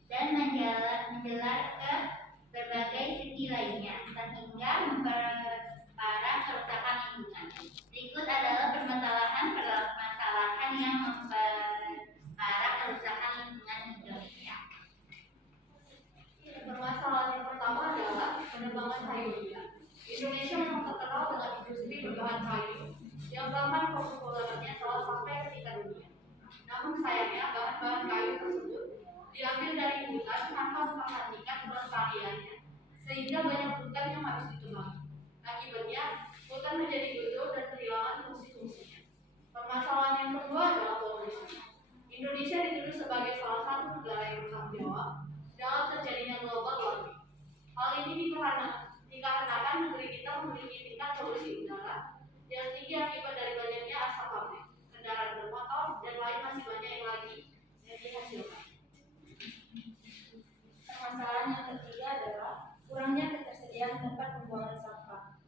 dan menjelar ke berbagai segi lainnya, sehingga memperparah kerusakan lingkungan. Berikut adalah permasalahan yang memperparah kerusakan lingkungan di Indonesia. Permasalahan yang pertama adalah penebangan kayu liar. Indonesia memang terkenal dengan industri berbahan kayu yang bahkan populernya telah sampai ke tingkat dunia. Namun sayangnya bahan-bahan kayu tersebut diambil dari hutan tanpa memperhatikan kelestariannya, sehingga banyak hutan yang harus ditebang. Akibatnya, hutan menjadi gundul dan kehilangan fungsi-fungsinya. Permasalahan yang kedua adalah polusi. Indonesia dituduh sebagai salah satu negara yang bertanggung jawab dalam terjadinya global warming. Hal ini dikarenakan negeri kita memiliki tingkat polusi udara yang tinggi akibat dari banyaknya asap pabrik, kendaraan bermotor, dan lain masih banyak yang lagi yang dihasilkan. Permasalahan yang ketiga adalah kurangnya ketersediaan tempat pembuangan sampah.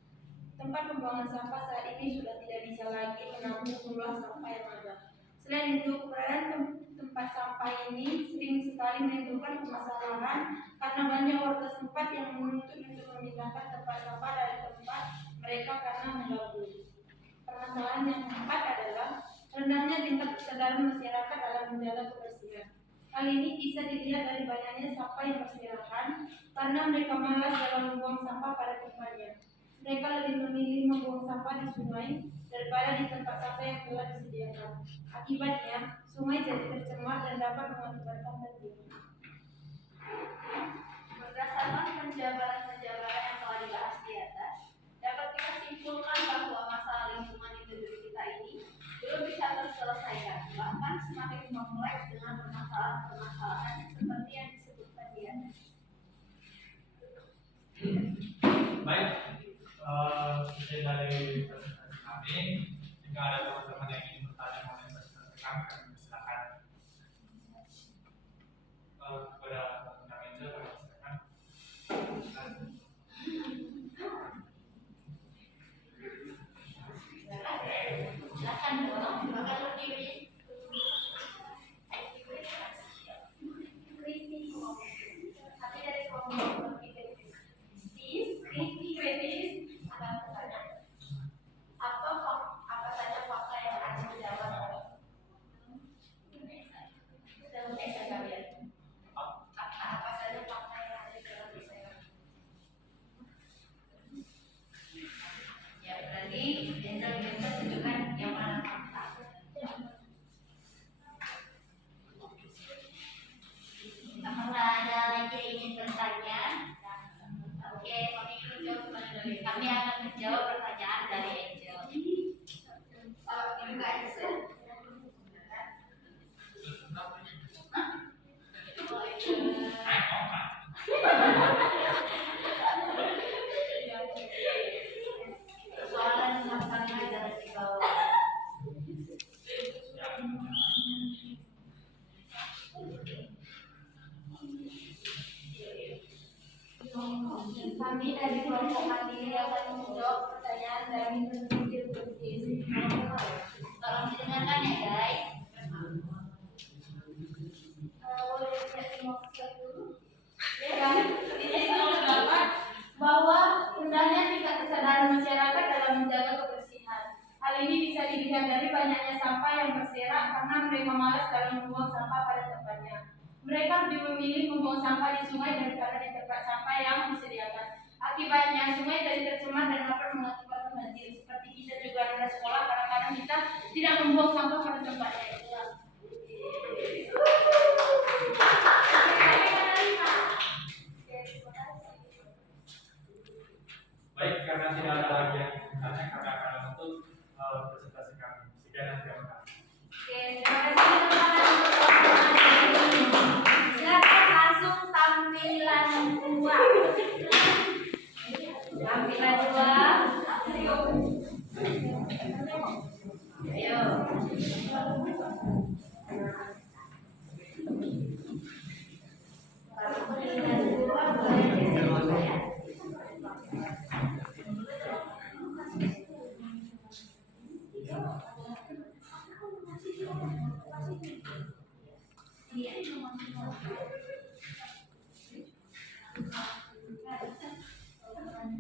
Tempat pembuangan sampah saat ini sudah tidak bisa lagi menampung jumlah sampah yang ada. Selain itu, keberadaan tempat sampah ini sering sekali menimbulkan permasalahan karena banyak warga setempat yang menuntut untuk memindahkan tempat sampah dari tempat mereka karena mengganggu. Permasalahan yang keempat adalah rendahnya tingkat kesadaran masyarakat dalam menjaga kebersihan. kebersihan. Hal ini bisa dilihat dari banyaknya sampah yang berserakan karena mereka malas dalam membuang sampah pada tempatnya. Mereka lebih memilih membuang sampah di sungai daripada di tempat sampah yang telah disediakan. Akibatnya, sungai jadi tercemar dan dapat mengakibatkan banjir. Berdasarkan penjabaran-penjabaran yang telah dibahas di atas, dapat kita simpulkan bahwa masalah lingkungan di negeri kita ini belum bisa terselesaikan, bahkan semakin kompleks dengan permasalahan-permasalahan seperti yang disebutkan di atas. Baik, sekian dari presentasi kami. Jika ada teman-teman yang ingin bertanya mengenai presentasi kami silakan kepada teman manajer kami silakan. Silakan dong, silakan berdiri. Tapi dari kelompok kritis, apa saja fakta yang harus dijawab? Dalam esai kalian. Apa saja fakta yang ada di dalam esai kalian? Ya berarti Angel tunjukkan yang mana fakta. Apakah ada lagi yang ingin bertanya? Oke, kami akan menjawab pertanyaan dari Angel. Buka aja sih. Soalan tentang ajaran di bawah. Kami dari kelompok mandiri akan menjawab pertanyaan dari peneliti kritis. Tolong didengarkan ya guys. Boleh lihat di maksud dulu. Yang ini terdapat bahwa rendahnya tingkat kesadaran masyarakat dalam menjaga kebersihan. Hal ini bisa dilihat dari banyaknya sampah yang berserak karena mereka malas dalam membuang sampah pada tempatnya. Mereka lebih memilih membuang sampah di sungai daripada di tempat sampah yang disediakan. Akibatnya sungai jadi tercemar dan dapat mengakibatkan banjir. Seperti kita juga ada sekolah, kadang-kadang kita tidak membuang sampah pada tempatnya. Baik, karena tidak ada lagi yang bertanya, kami akan menutup presentasi kami. Sekian dan terima kasih. Oke, terima kasih teman-teman. Silakan langsung tampilan 2. Tampilan 2. Ayo. Tampilan 2 boleh disimpan ya. Silakan. Selamat pagi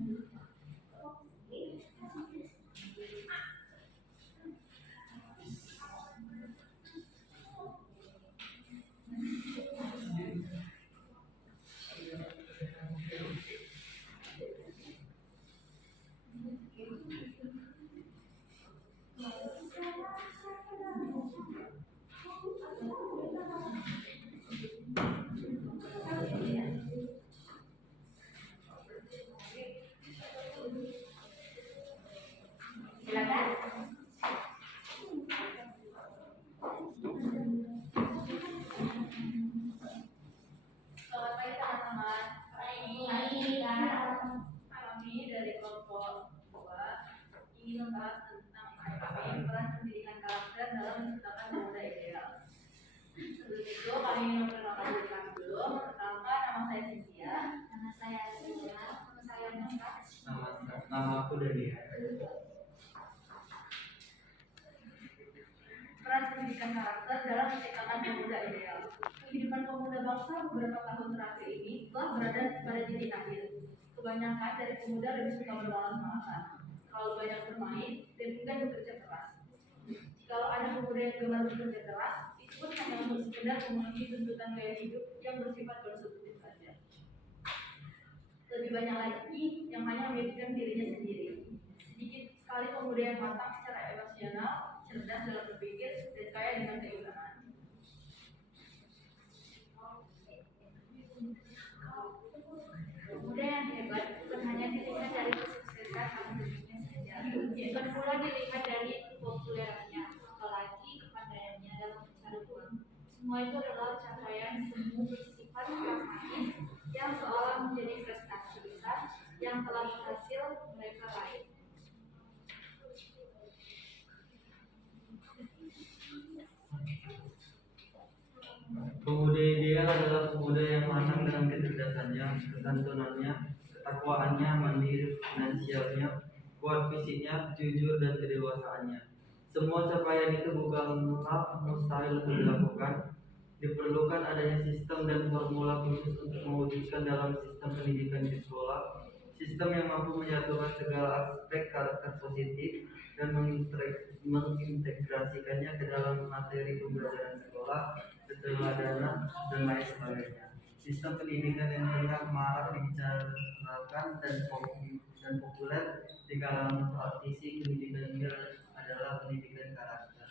teman-teman. Kami dari kelompok 2 ingin membahas tentang peran pendidikan karakter dalam menciptakan pemuda ideal. Sebelum itu kami ingin memperkenalkan diri kami dulu. Perkenalkan, nama saya Cynthia. Nama saya Lina, nama saya Nova. Nama aku Delia. Peran pendidikan karakter dalam menciptakan pemuda ideal. Kehidupan pemuda bangsa beberapa tahun terakhir ini telah berada pada titik akhir. Kebanyakan dari pemuda lebih suka bermalas-malasan, terlalu banyak bermain, dan enggan bekerja keras. Jikalau ada pemuda yang gemar bekerja keras, itu pun hanya untuk sekedar memenuhi tuntutan gaya hidup yang bersifat konsumtif saja. Lebih banyak lagi yang hanya memikirkan dirinya sendiri. Sedikit sekali pemuda yang matang secara emosional, cerdas dalam berpikir, dan kaya dengan keimanan. Pemuda yang hebat bukan hanya dilihat dari kesuksesan akademiknya saja, bukan pula dilihat dari kepopulerannya, apalagi kepandaiannya dalam mencari uang. Semua itu adalah capaian semu bersifat pragmatis yang seolah menjadi prestasi besar yang telah berhasil mereka raih. Pemuda ideal adalah pemuda yang matang dengan kecerdasannya, kesantunannya, ketakwaannya, mandiri finansialnya, kuat fisiknya, jujur dan kedewasaannya. Semua capaian itu bukanlah mustahil untuk dilakukan. Diperlukan adanya sistem dan formula khusus untuk mewujudkan dalam sistem pendidikan di sekolah, sistem yang mampu menyatukan segala aspek karakter positif dan mengintegrasikannya ke dalam materi pembelajaran sekolah, keteladanan, dan lain sebagainya. Sistem pendidikan yang tengah marak dibicarakan dan populer di kalangan praktisi pendidikan ini adalah pendidikan karakter.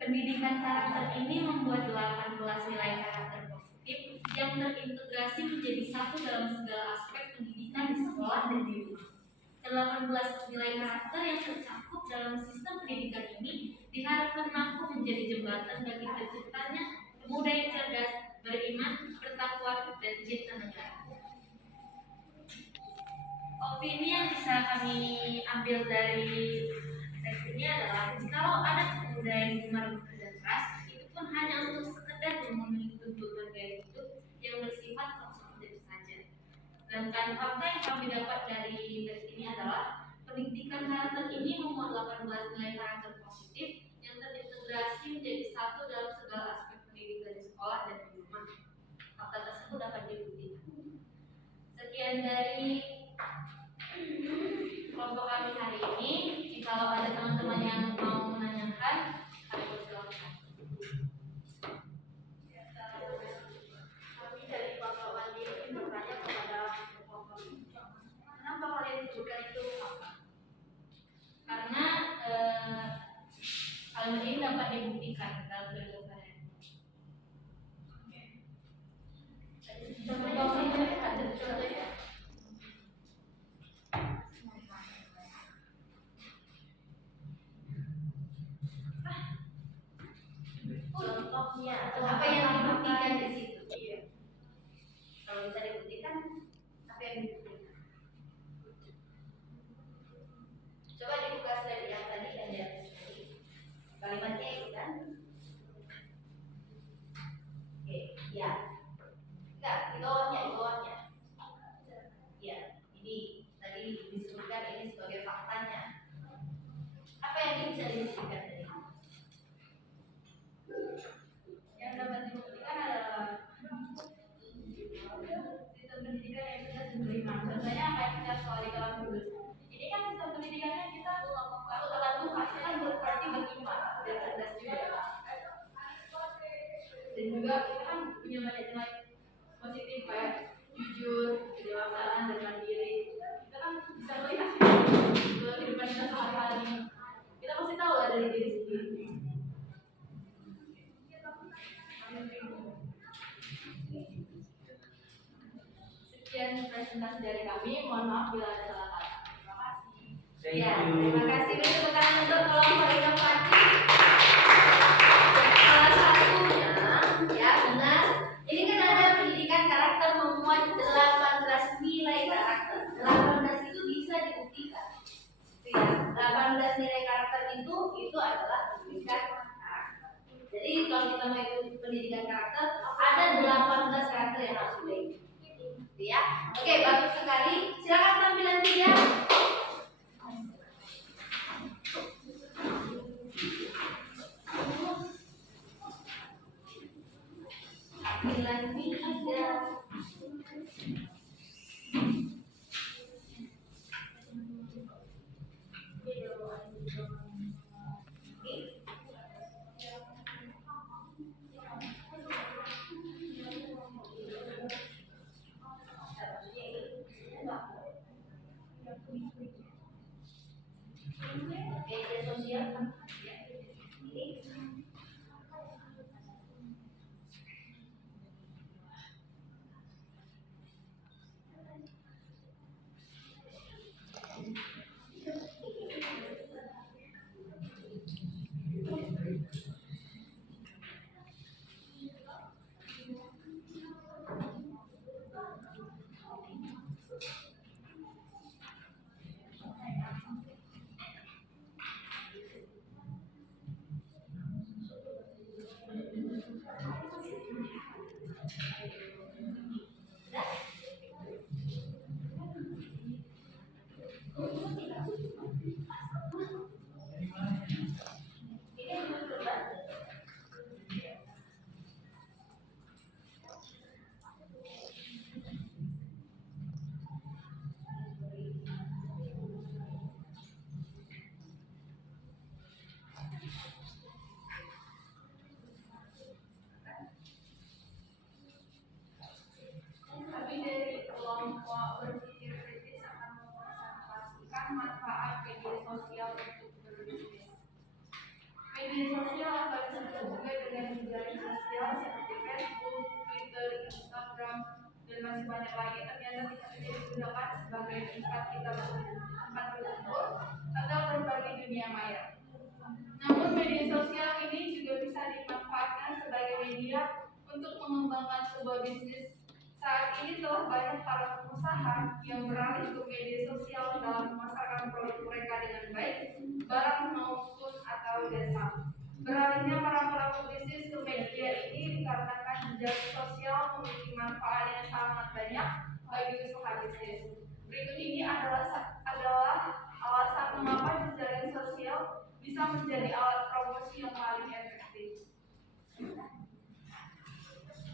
Pendidikan karakter ini membuat 18 nilai karakter positif yang terintegrasi menjadi satu dalam segala aspek pendidikan di sekolah dan di rumah. 18 nilai karakter yang tercakup dalam sistem pendidikan ini diharapkan mampu menjadi jembatan bagi terciptanya pemuda yang cerdas, beriman, bertakwa, dan cinta negara. Opini yang bisa kami ambil dari teks ini adalah kalau ada pemuda yang gemar bekerja keras, itu pun hanya untuk sekedar memenuhi tuntutan gaya hidup yang bersifat konsumtif saja. Sedangkan fakta yang kami dapat dari teks ini adalah pendidikan karakter ini memuat 18 nilai karakter positif yang terintegrasi menjadi satu dalam segala aspek pendidikan di sekolah dan di rumah. Fakta tersebut dapat dibuktikan. Sekian dari kelompok kami hari ini. Kalau ada teman-teman yang mau menanyakan, kami persilakan. Kami dari kelompok kami ingin bertanya kepada kelompok ini, kenapa kalian sebutkan itu fakta? Karena kalimat ini dapat dibuktikan dalam kehidupan kalian. Contohnya. Contohnya, apa yang dibuktikan di situ? Iya. Kalau bisa dibuktikan, apa yang dibuktikan? Coba dibuka slide yang tadi dan di atas tadi. Kalimatnya itu kan? Oke, ya. Enggak, di bawahnya. Ya, ini tadi disebutkan ini sebagai faktanya. Apa yang bisa dibuktikan dari ini? Yang dapat dibuktikan adalah sistem pendidikan yang sudah diberikan. Contohnya kayak kita sekolah di kelas dulu. Ini kan sistem pendidikannya kita kalau telah Tuhan itu kan berarti beriman dan cerdas juga. Dan juga kita kan punya banyak nilai positif kayak jujur, kedewasaan, dan mandiri. Kita kan bisa melihat kehidupan kita sehari-hari. Kita pasti tahu lah dari diri sendiri. Sekian presentasi dari kami. Mohon maaf bila ada salah kata. Terima kasih. Ya, terima kasih. Beri tepuk tangan untuk kelompok inovasi. Salah satunya, ya benar. Ini kan ada pendidikan karakter memuat 18 nilai karakter. 18 itu bisa dibuktikan. Ya, 18 nilai karakter itu adalah pendidikan karakter. Jadi kalau kita mau ikut pendidikan karakter, ada 18 karakter yang harus diikuti. Ya, oke, bagus sekali. Silakan tampilan 3. Tampilan 3. media sosial seperti Facebook, Twitter, Instagram, dan masih banyak lagi ternyata tidak digunakan sebagai tempat kita berkumpul atau berbagi dunia maya. Namun media sosial ini juga bisa dimanfaatkan sebagai media untuk mengembangkan sebuah bisnis. Saat ini telah banyak para pengusaha yang beralih ke media sosial dalam memasarkan produk mereka dengan baik, barang maupun atau jasa. Beralihnya para pelaku bisnis ke media ini dikarenakan jejaring sosial memiliki manfaat yang sangat banyak bagi usaha bisnis. Berikut ini adalah alasan mengapa jejaring sosial bisa menjadi alat promosi yang paling efektif.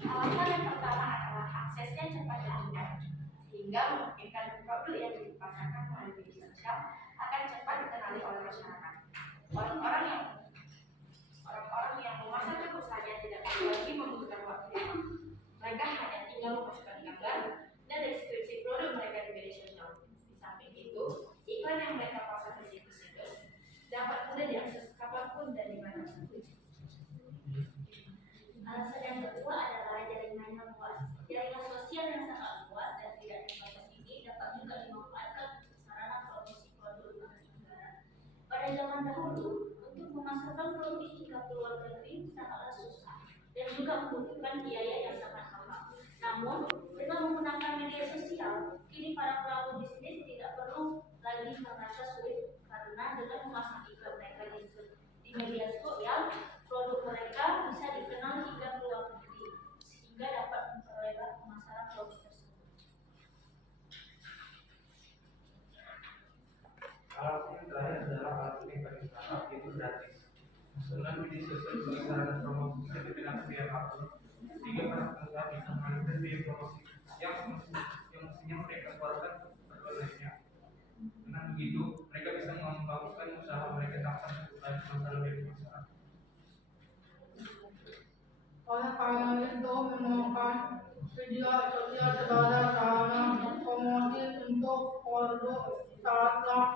Alasan yang pertama adalah aksesnya cepat dan mudah, sehingga memungkinkan produk yang dipasarkan melalui media sosial akan cepat dikenali oleh masyarakat. Orang-orang yang memasarkan usahanya tidak perlu lagi membutuhkan waktu yang lama. Mereka hanya tinggal memasukkan gambar dan deskripsi produk mereka di media sosial. Di samping itu, iklan yang mereka pasang di situs-situs dapat mudah diakses kapanpun dan dimanapun. Alasan yang kedua adalah jaringan yang luas. Jaringan sosial yang sangat luas dan tidak terbatas ini dapat juga dimanfaatkan untuk sarana promosi produk negara. Pada zaman dahulu, untuk memasarkan produk hingga ke luar negeri sangatlah susah dan juga membutuhkan biaya yang sangat mahal. Namun, dengan menggunakan media sosial, kini para pelaku bisnis tidak perlu lagi merasa sulit karena dengan memasang iklan mereka di media sosial, produk mereka bisa dikenal hingga ke luar negeri, sehingga dapat memperlebar pemasaran produk tersebut. Alasan yang terakhir adalah alasan yang paling utama, yaitu gratis. Penggunaan media sosial sebagai sarana promosi bisa digunakan biaya apapun, sehingga para pengusaha bisa mengalihkan biaya promosi yang mestinya mereka keluarkan untuk lainnya. Dengan begitu, mereka bisa mengembangkan usaha mereka tanpa membutuhkan masalah dari masyarakat. Oleh karena itu, menemukan media sosial sebagai sarana promosi untuk produk sangatlah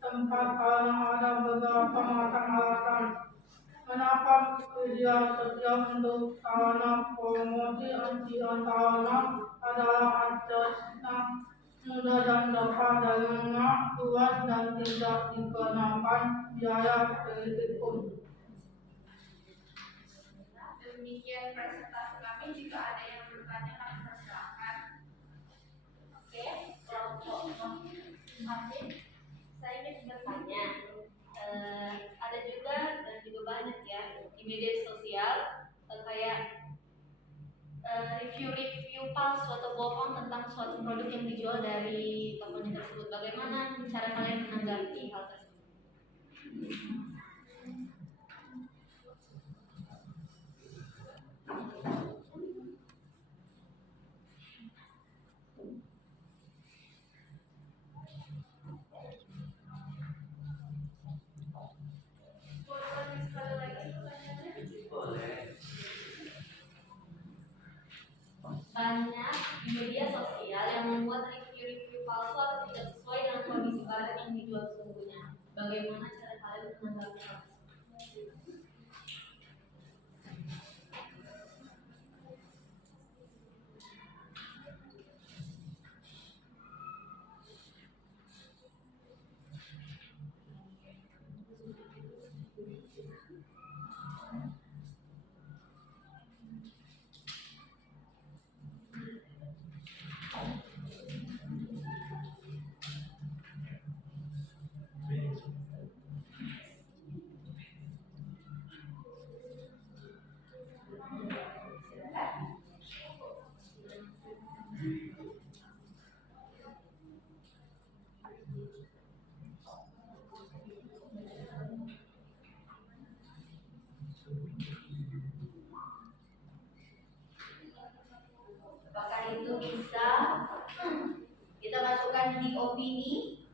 tempat karena ada beberapa macam alasan. Kenapa media sosial untuk sarana promosi antaranya adalah aksesnya mudah dan dapat jaringannya luas dan tidak dikenakan biaya sedikitpun. Demikian presentasi kami. Jika ada yang bertanya, kami persilakan. Oke, kelompok Martin, saya ingin bertanya. Ada juga dan juga banyak ya di media sosial kayak review palsu atau bohong tentang suatu produk yang dijual dari tokonya tersebut. Bagaimana cara kalian menanggapi hal tersebut? Banyak di media sosial yang membuat review-review palsu atau tidak sesuai dengan kondisi barang yang dijual sesungguhnya. Bagaimana cara kalian menanggapi hal tersebut? Apakah itu bisa kita masukkan di opini?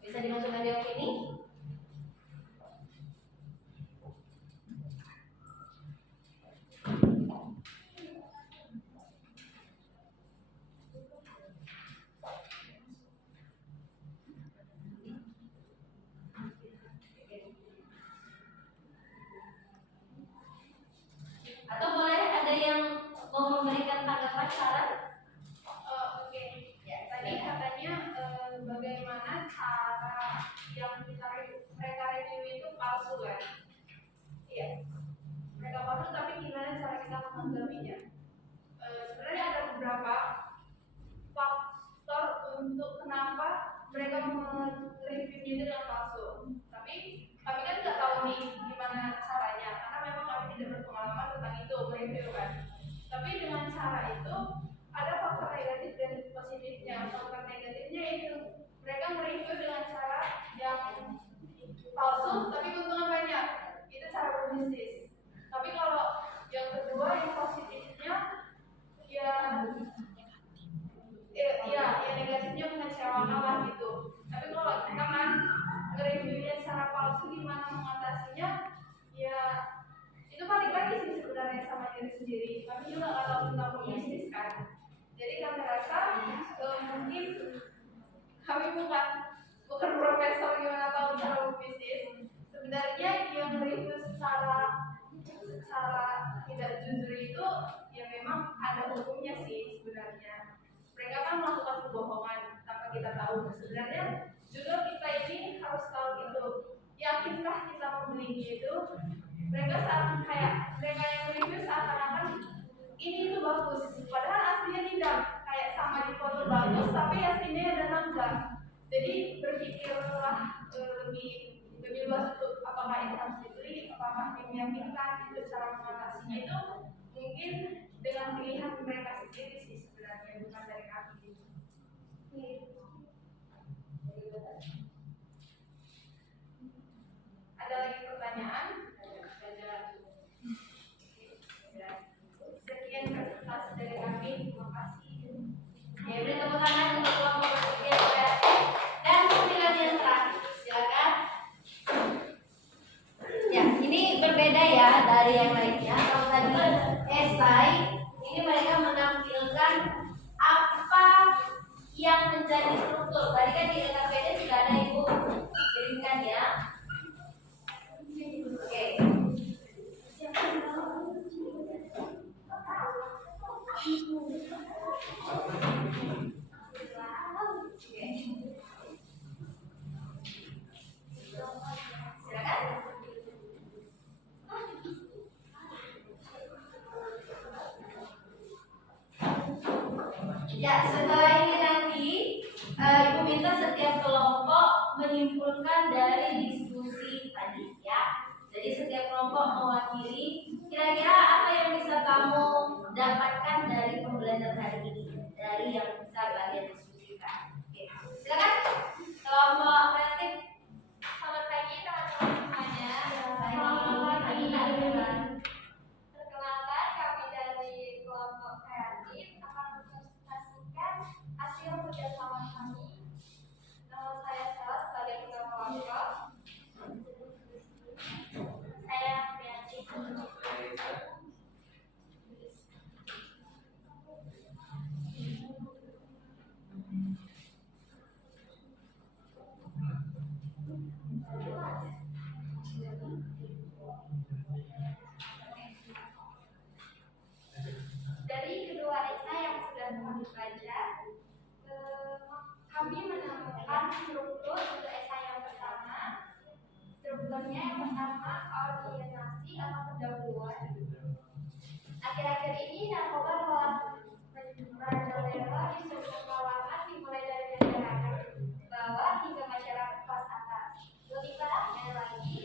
Bisa dimasukkan di opini? beberapa faktor untuk kenapa mereka mereviewnya itu dengan palsu. Tapi kami kan nggak tahu nih gimana caranya, karena memang kami tidak berpengalaman tentang itu mereview kan. Tapi dengan cara itu ada faktor negatif dan positifnya. Faktor negatifnya itu mereka mereview dengan cara yang palsu tapi keuntungan banyak. Itu cara berbisnis. Tapi kalau yang kedua yang positifnya ya yang negatifnya mengecewakan lah gitu. Tapi kalau kita kan nge-reviewnya secara palsu gimana mengatasinya, ya itu balik lagi sih sebenarnya sama diri sendiri. Kami juga nggak tahu tentang bisnis kan. Jadi kami rasa mungkin kami bukan profesor gimana tahu cara berbisnis. Sebenarnya yang review secara tidak jujur itu ya memang ada hukumnya sih sebenarnya. Mereka kan melakukan kebohongan tanpa kita tahu. Sebenarnya juga kita ini harus tahu gitu. Yakinkah kita membelinya itu? Mereka mereka yang review seakan-akan ini itu bagus, padahal aslinya tidak. Kayak sama di foto bagus, tapi aslinya ada enggak. Jadi berpikirlah lebih luas untuk apakah itu harus dibeli, apakah meyakinkan itu cara mengatasinya itu mungkin dengan pilihan mereka sendiri sih sebenarnya, bukan dari kami. Ada lagi pertanyaan? Sekian presentasi dari kami. Terima kasih. Ya, beri tepuk tangan untuk kelompok berpikir kreatif. Dan pilihan yang terakhir, silakan. Ya, ini berbeda ya dari yang lainnya. Kalau tadi esai, ini mereka menampilkan apa yang menjadi struktur. Tadi kan di LKPD sudah ada ibu kirimkan ya. Oke. Ya, setelah ini nanti Ibu minta setiap kelompok menyimpulkan dari diskusi tadi ya. Jadi setiap kelompok mewakili kira-kira apa yang bisa kamu dapatkan dari pembelajaran hari ini, dari yang bisa kalian diskusikan. Oke, silakan kelompok kreatif. Selamat pagi teman-teman semuanya. Selamat pagi. Perkenalkan, kami dari kelompok kreatif akan mempresentasikan hasil kerjasama kami. Nama saya Stella sebagai ketua kelompok. Saya Priyanti. Dari kedua esai yang sudah kami baca, kami menemukan struktur untuk esai yang pertama. Strukturnya yang pertama orientasi atau pendahuluan. Akhir-akhir ini narkoba telah merajalela di seluruh kalangan, dimulai dari masyarakat bawah hingga masyarakat kelas atas. Lebih parahnya lagi,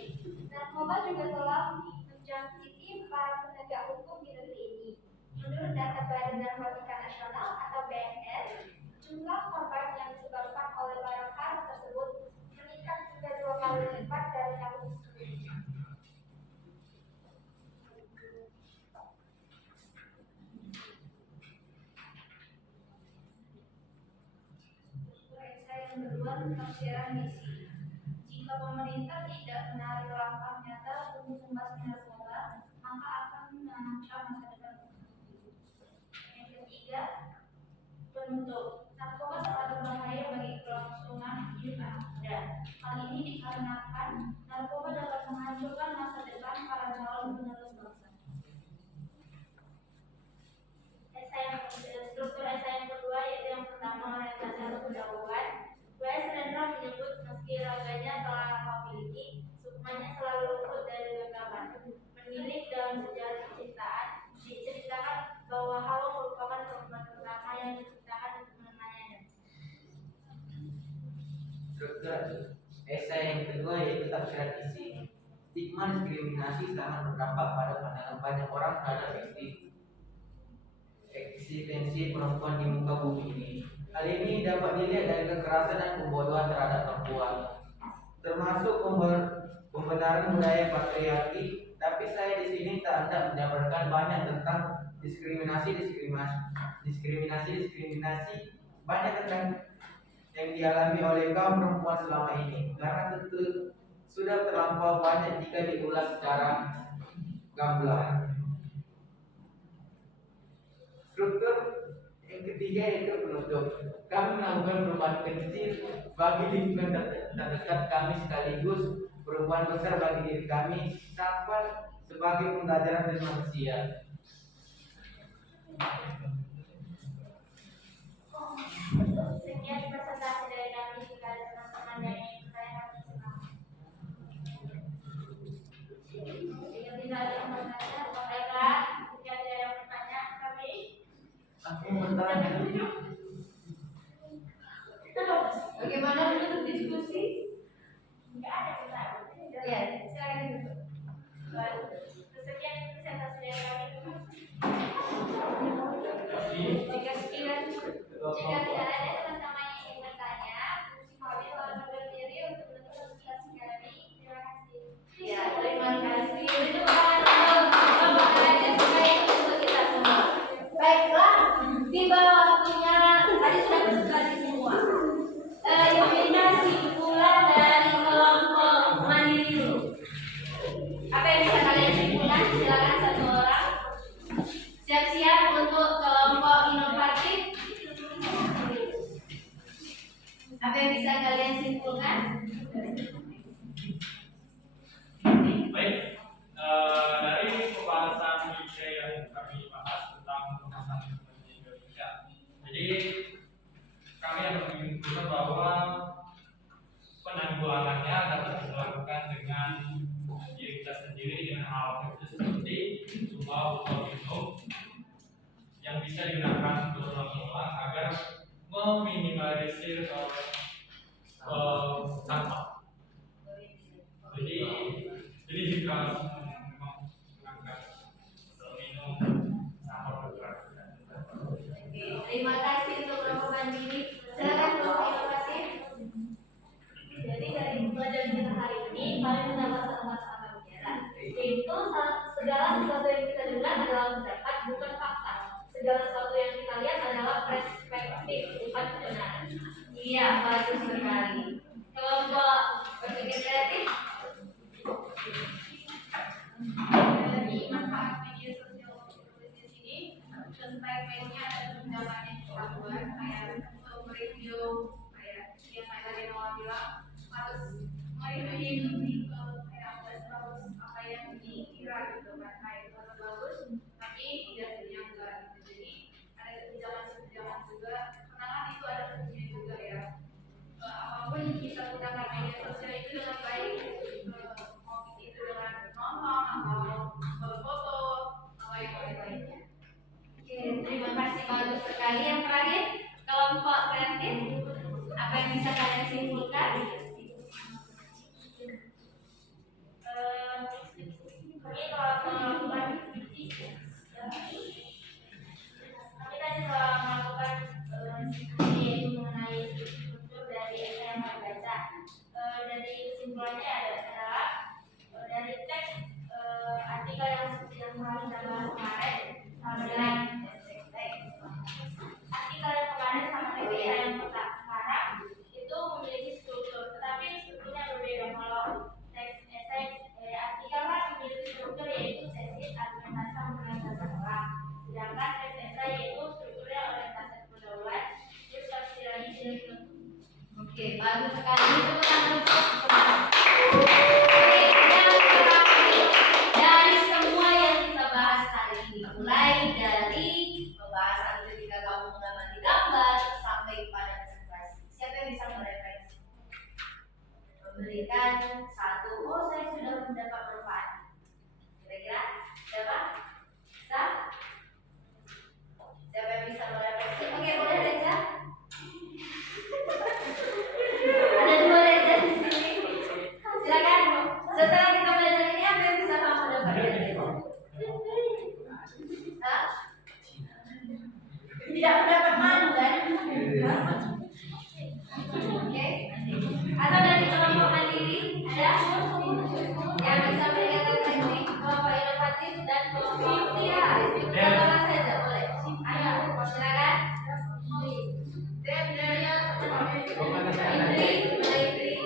narkoba juga telah menjangkiti para penegak hukum di negeri ini. Menurut data Badan Narkotika Nasional atau BNN, jumlah korban yang disebabkan oleh barang haram tersebut meningkat hingga 2 kali lipat dari tahun sebelumnya. Esai yang kedua tentang siaran misi. Jika pemerintah tidak menarik langkah nyata untuk membahas narkoba, maka akan mengancam masa depan. Yang ketiga, penutup. Narkoba sangat berbahaya bagi kelangsungan hidup anak muda. Hal ini dikarenakan narkoba dapat menghancurkan masa depan para calon penerus bangsa. Struktur esai yang kedua yaitu yang pertama orientasi atau pendahuluan. W.S. Rendra menyebut meski raganya telah memiliki, sukmanya selalu luput dari genggaman. Menilik dalam sejarah percintaan, diceritakan bahwa Halo merupakan perempuan pertama tetap tradisi. Stigma diskriminasi sangat berdampak pada pandangan banyak orang terhadap eksistensi perempuan di muka bumi ini. Hal ini dapat dilihat dari kekerasan dan pembodohan terhadap perempuan, termasuk pembenaran budaya patriarki. Tapi saya di sini tak hendak menjabarkan banyak tentang diskriminasi banyak tentang yang dialami oleh kaum perempuan selama ini, karena tentu sudah terlampau banyak jika diulas secara gamblang. Struktur yang ketiga yaitu penutup. Kami melakukan perubahan kecil bagi lingkungan terdekat kami sekaligus perubahan besar bagi diri kami sampai sebagai pembelajaran dari manusia. Sekian presentasi dari kami. Jika ada teman-teman yang ingin bertanya, kami silakan. Jika tidak ada yang bertanya, baiklah. Jika tidak ada yang bertanya, kami Aku bertanya. Bagaimana menutup diskusi? tidak ada pertanyaan. Ya, silakan ditutup. Sekian presentasi dari kami. Jika sekiranya Jika tidak ada teman-teman yang ingin bertanya, kami mohon undur diri untuk menutup presentasi kami. Terima kasih. ya, terima kasih. Itu Bapak aja supaya untuk kita semua. Baiklah, tiba waktunya tadi sudah presentasi semua. Nominasi pulang dari kelompok mandiri dulu. Apa yang bisa kalian simpulkan? Silakan satu orang. Siap-siap untuk kelompok inovatif. Apa yang bisa kalian simpulkan? Baik, dari pembahasan materi yang kami bahas tentang pemasaran di Indonesia, jadi kami akan menyimpulkan bahwa penanggulangannya dapat dilakukan dengan diri kita sendiri dengan hal kecil seperti sumber botol minum yang bisa digunakan berulang-ulang agar meminimalisir sampah. Jadi jika menggunakan botol minum sampah bergerak. Terima kasih untuk kelompok mandiri. Silakan kelompok inovatif. Jadi dari pembelajaran kita hari ini, kalian mendapat sama-sama bicara. Yaitu segala sesuatu yang kita dengar adalah pendapat, bukan fakta. Segala sesuatu yang kita lihat adalah perspektif, bukan kebenaran. Iya, bagus sekali. Kelompok berpikir kreatif. Dari manfaat media sosial di sini, sebaik-baiknya ada beberapa yang kita buat, kayak untuk review, kayak yang tadi Noah bilang, harus mereview kayak bagus apa yang dikira gitu kan, kayak itu bagus, tapi tidak semuanya enggak. Jadi ada kebijakan-kebijakan juga, karena kan itu ada fungsinya juga ya. Apapun kita gunakan media sosial itu dengan baik, mau itu dengan nonton atau berfoto atau yang lain-lainnya. Oke, terima kasih, bagus sekali. Yang terakhir, kelompok kreatif. Apa yang bisa kalian simpulkan? Kami telah melakukan diskusi mengenai struktur dari esai yang kami baca. Dari kesimpulannya adalah dari teks artikel yang kami bahas kemarin sama dengan artikel yang kemarin sama teks esai yang sekarang itu memiliki struktur, tetapi strukturnya berbeda. Kalau teks esai artikel kan memiliki struktur yaitu tesis, argumentasi, argumentasi ulang. Sedangkan teks esai yaitu strukturnya orientasi pendahuluan, terus tafsiran isi. Oke, bagus sekali. Tepuk tangan untuk semua. Oke, yang terakhir dari semua yang kita bahas hari ini, mulai dari pembahasan ketika kamu mengamati gambar sampai pada presentasi. Siapa yang bisa mereferensi? Memberikan satu, oh saya sudah mendapat manfaat. Kira-kira siapa? Bisa? Siapa yang bisa mereferensi? Oke, boleh Reza. Ada dua Reza di sini. Silakan. tidak mendapat malu kan? Oke. Atau dari kelompok mandiri ada yang bisa memberikan refleksi, kelompok inovatif dan kelompok kreatif. Siapa saja boleh. Ayo, silakan. Indri.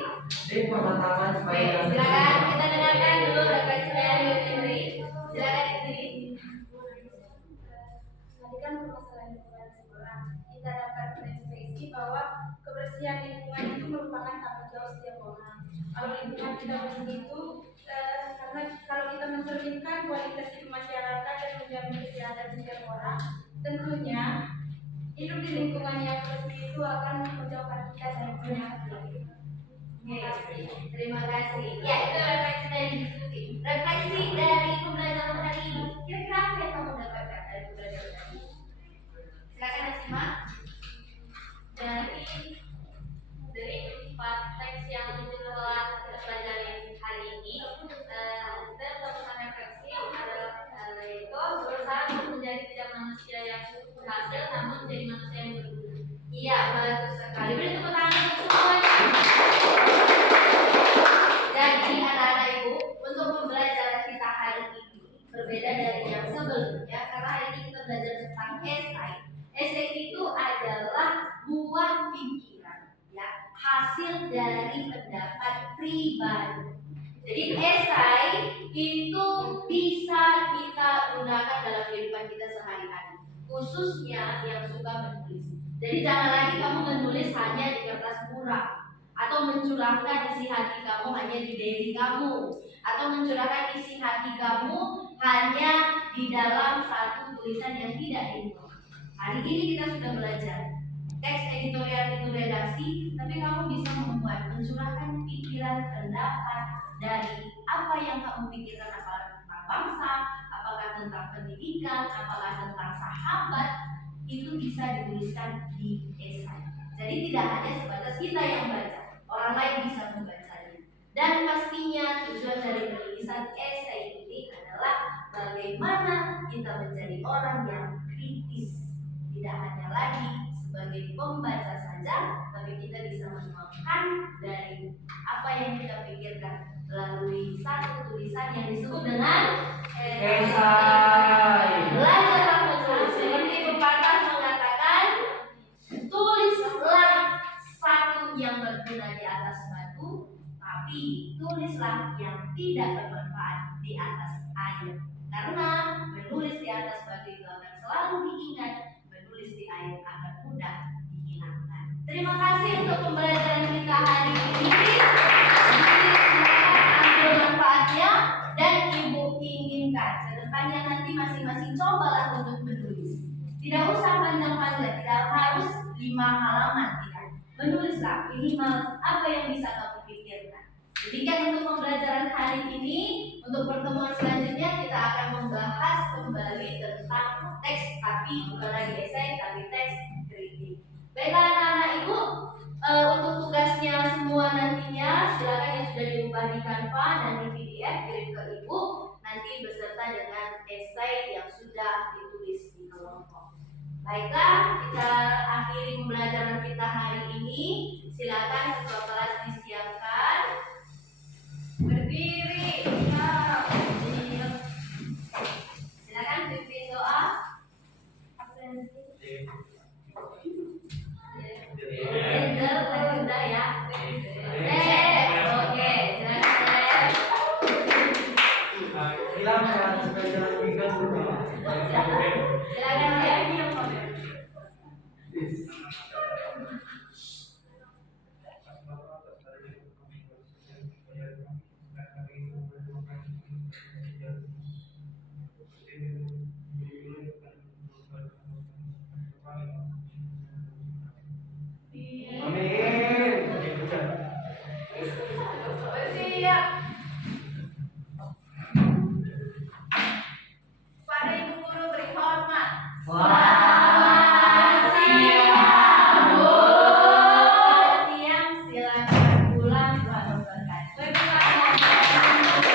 Di pertama supaya Silakan kita dengarkan dulu refleksi dari Indri. Silakan Indri. Menghadapi permasalahan lingkungan sekolah, kita dapat merefleksi bahwa kebersihan lingkungan itu merupakan tanggung jawab setiap orang. Kalau lingkungan kita bersih itu, karena kalau kita mencerminkan kualitas hidup masyarakat dan menjamin kesehatan setiap orang, tentunya hidup di lingkungan yang bersih itu akan menjauhkan kita dari penyakit. Oke, terima kasih. Ya, itu refleksi dari diskusi. Refleksi dari pembelajaran hari ini. Kira-kira apa yang kamu dapatkan dari pembelajaran hari ini? Silakan simak. Dari 4 teks yang telah kita pelajari hari ini, kita melakukan refleksi adalah yaitu berusaha untuk menjadi tidak manusia yang berhasil, namun menjadi manusia yang berguna. Iya, bagus sekali. Beri tepuk tangan untuk semuanya. Jadi anak-anak ibu, untuk pembelajaran kita hari ini berbeda dari yang sebelumnya karena hari ini kita belajar tentang esai. Esai itu adalah buah pikiran, ya, hasil dari pendapat pribadi. Jadi esai itu bisa kita gunakan dalam kehidupan kita sehari-hari, khususnya yang suka menulis. Jadi jangan lagi kamu menulis hanya di kertas murah, atau mencurahkan isi hati kamu hanya di diary kamu, atau mencurahkan isi hati kamu hanya di dalam satu tulisan yang tidak dimuat. Hari ini kita sudah belajar teks editorial itu redaksi, tapi kamu bisa membuat mencurahkan pikiran pendapat dari apa yang kamu pikirkan, apakah tentang bangsa, apakah tentang pendidikan, apakah tentang sahabat, itu bisa dituliskan di esai. Jadi tidak hanya sebatas kita yang baca, orang lain bisa membacanya. Dan pastinya tujuan dari penulisan esai ini adalah bagaimana kita menjadi orang yang kritis. Tidak hanya lagi sebagai pembaca saja, tapi kita bisa menuangkan dari apa yang kita pikirkan melalui satu tulisan yang disebut dengan esai. Belajarlah menulis. Seperti pepatah mengatakan, tulislah satu yang berguna di atas batu, tapi tulislah yang tidak bermanfaat di atas air. Karena menulis di atas batu itu akan selalu diingat, menulis di air akan mudah dihilangkan. Terima kasih untuk pembelajaran kita hari ini. Ambil manfaatnya dan ibu inginkan kedepannya nanti masing-masing cobalah untuk menulis. Tidak usah panjang-panjang, tidak harus 5 halaman, tidak. Menulislah minimal apa yang bisa kamu pikirkan. Demikian untuk pembelajaran hari ini. Untuk pertemuan selanjutnya kita akan membahas kembali tentang teks, tapi bukan lagi esai, tapi teks kritik. Baiklah anak-anak ibu, untuk tugasnya semua nantinya silakan yang sudah diubah di Canva dan di PDF kirim ke ibu nanti beserta dengan esai yang sudah ditulis di kelompok. Baiklah, kita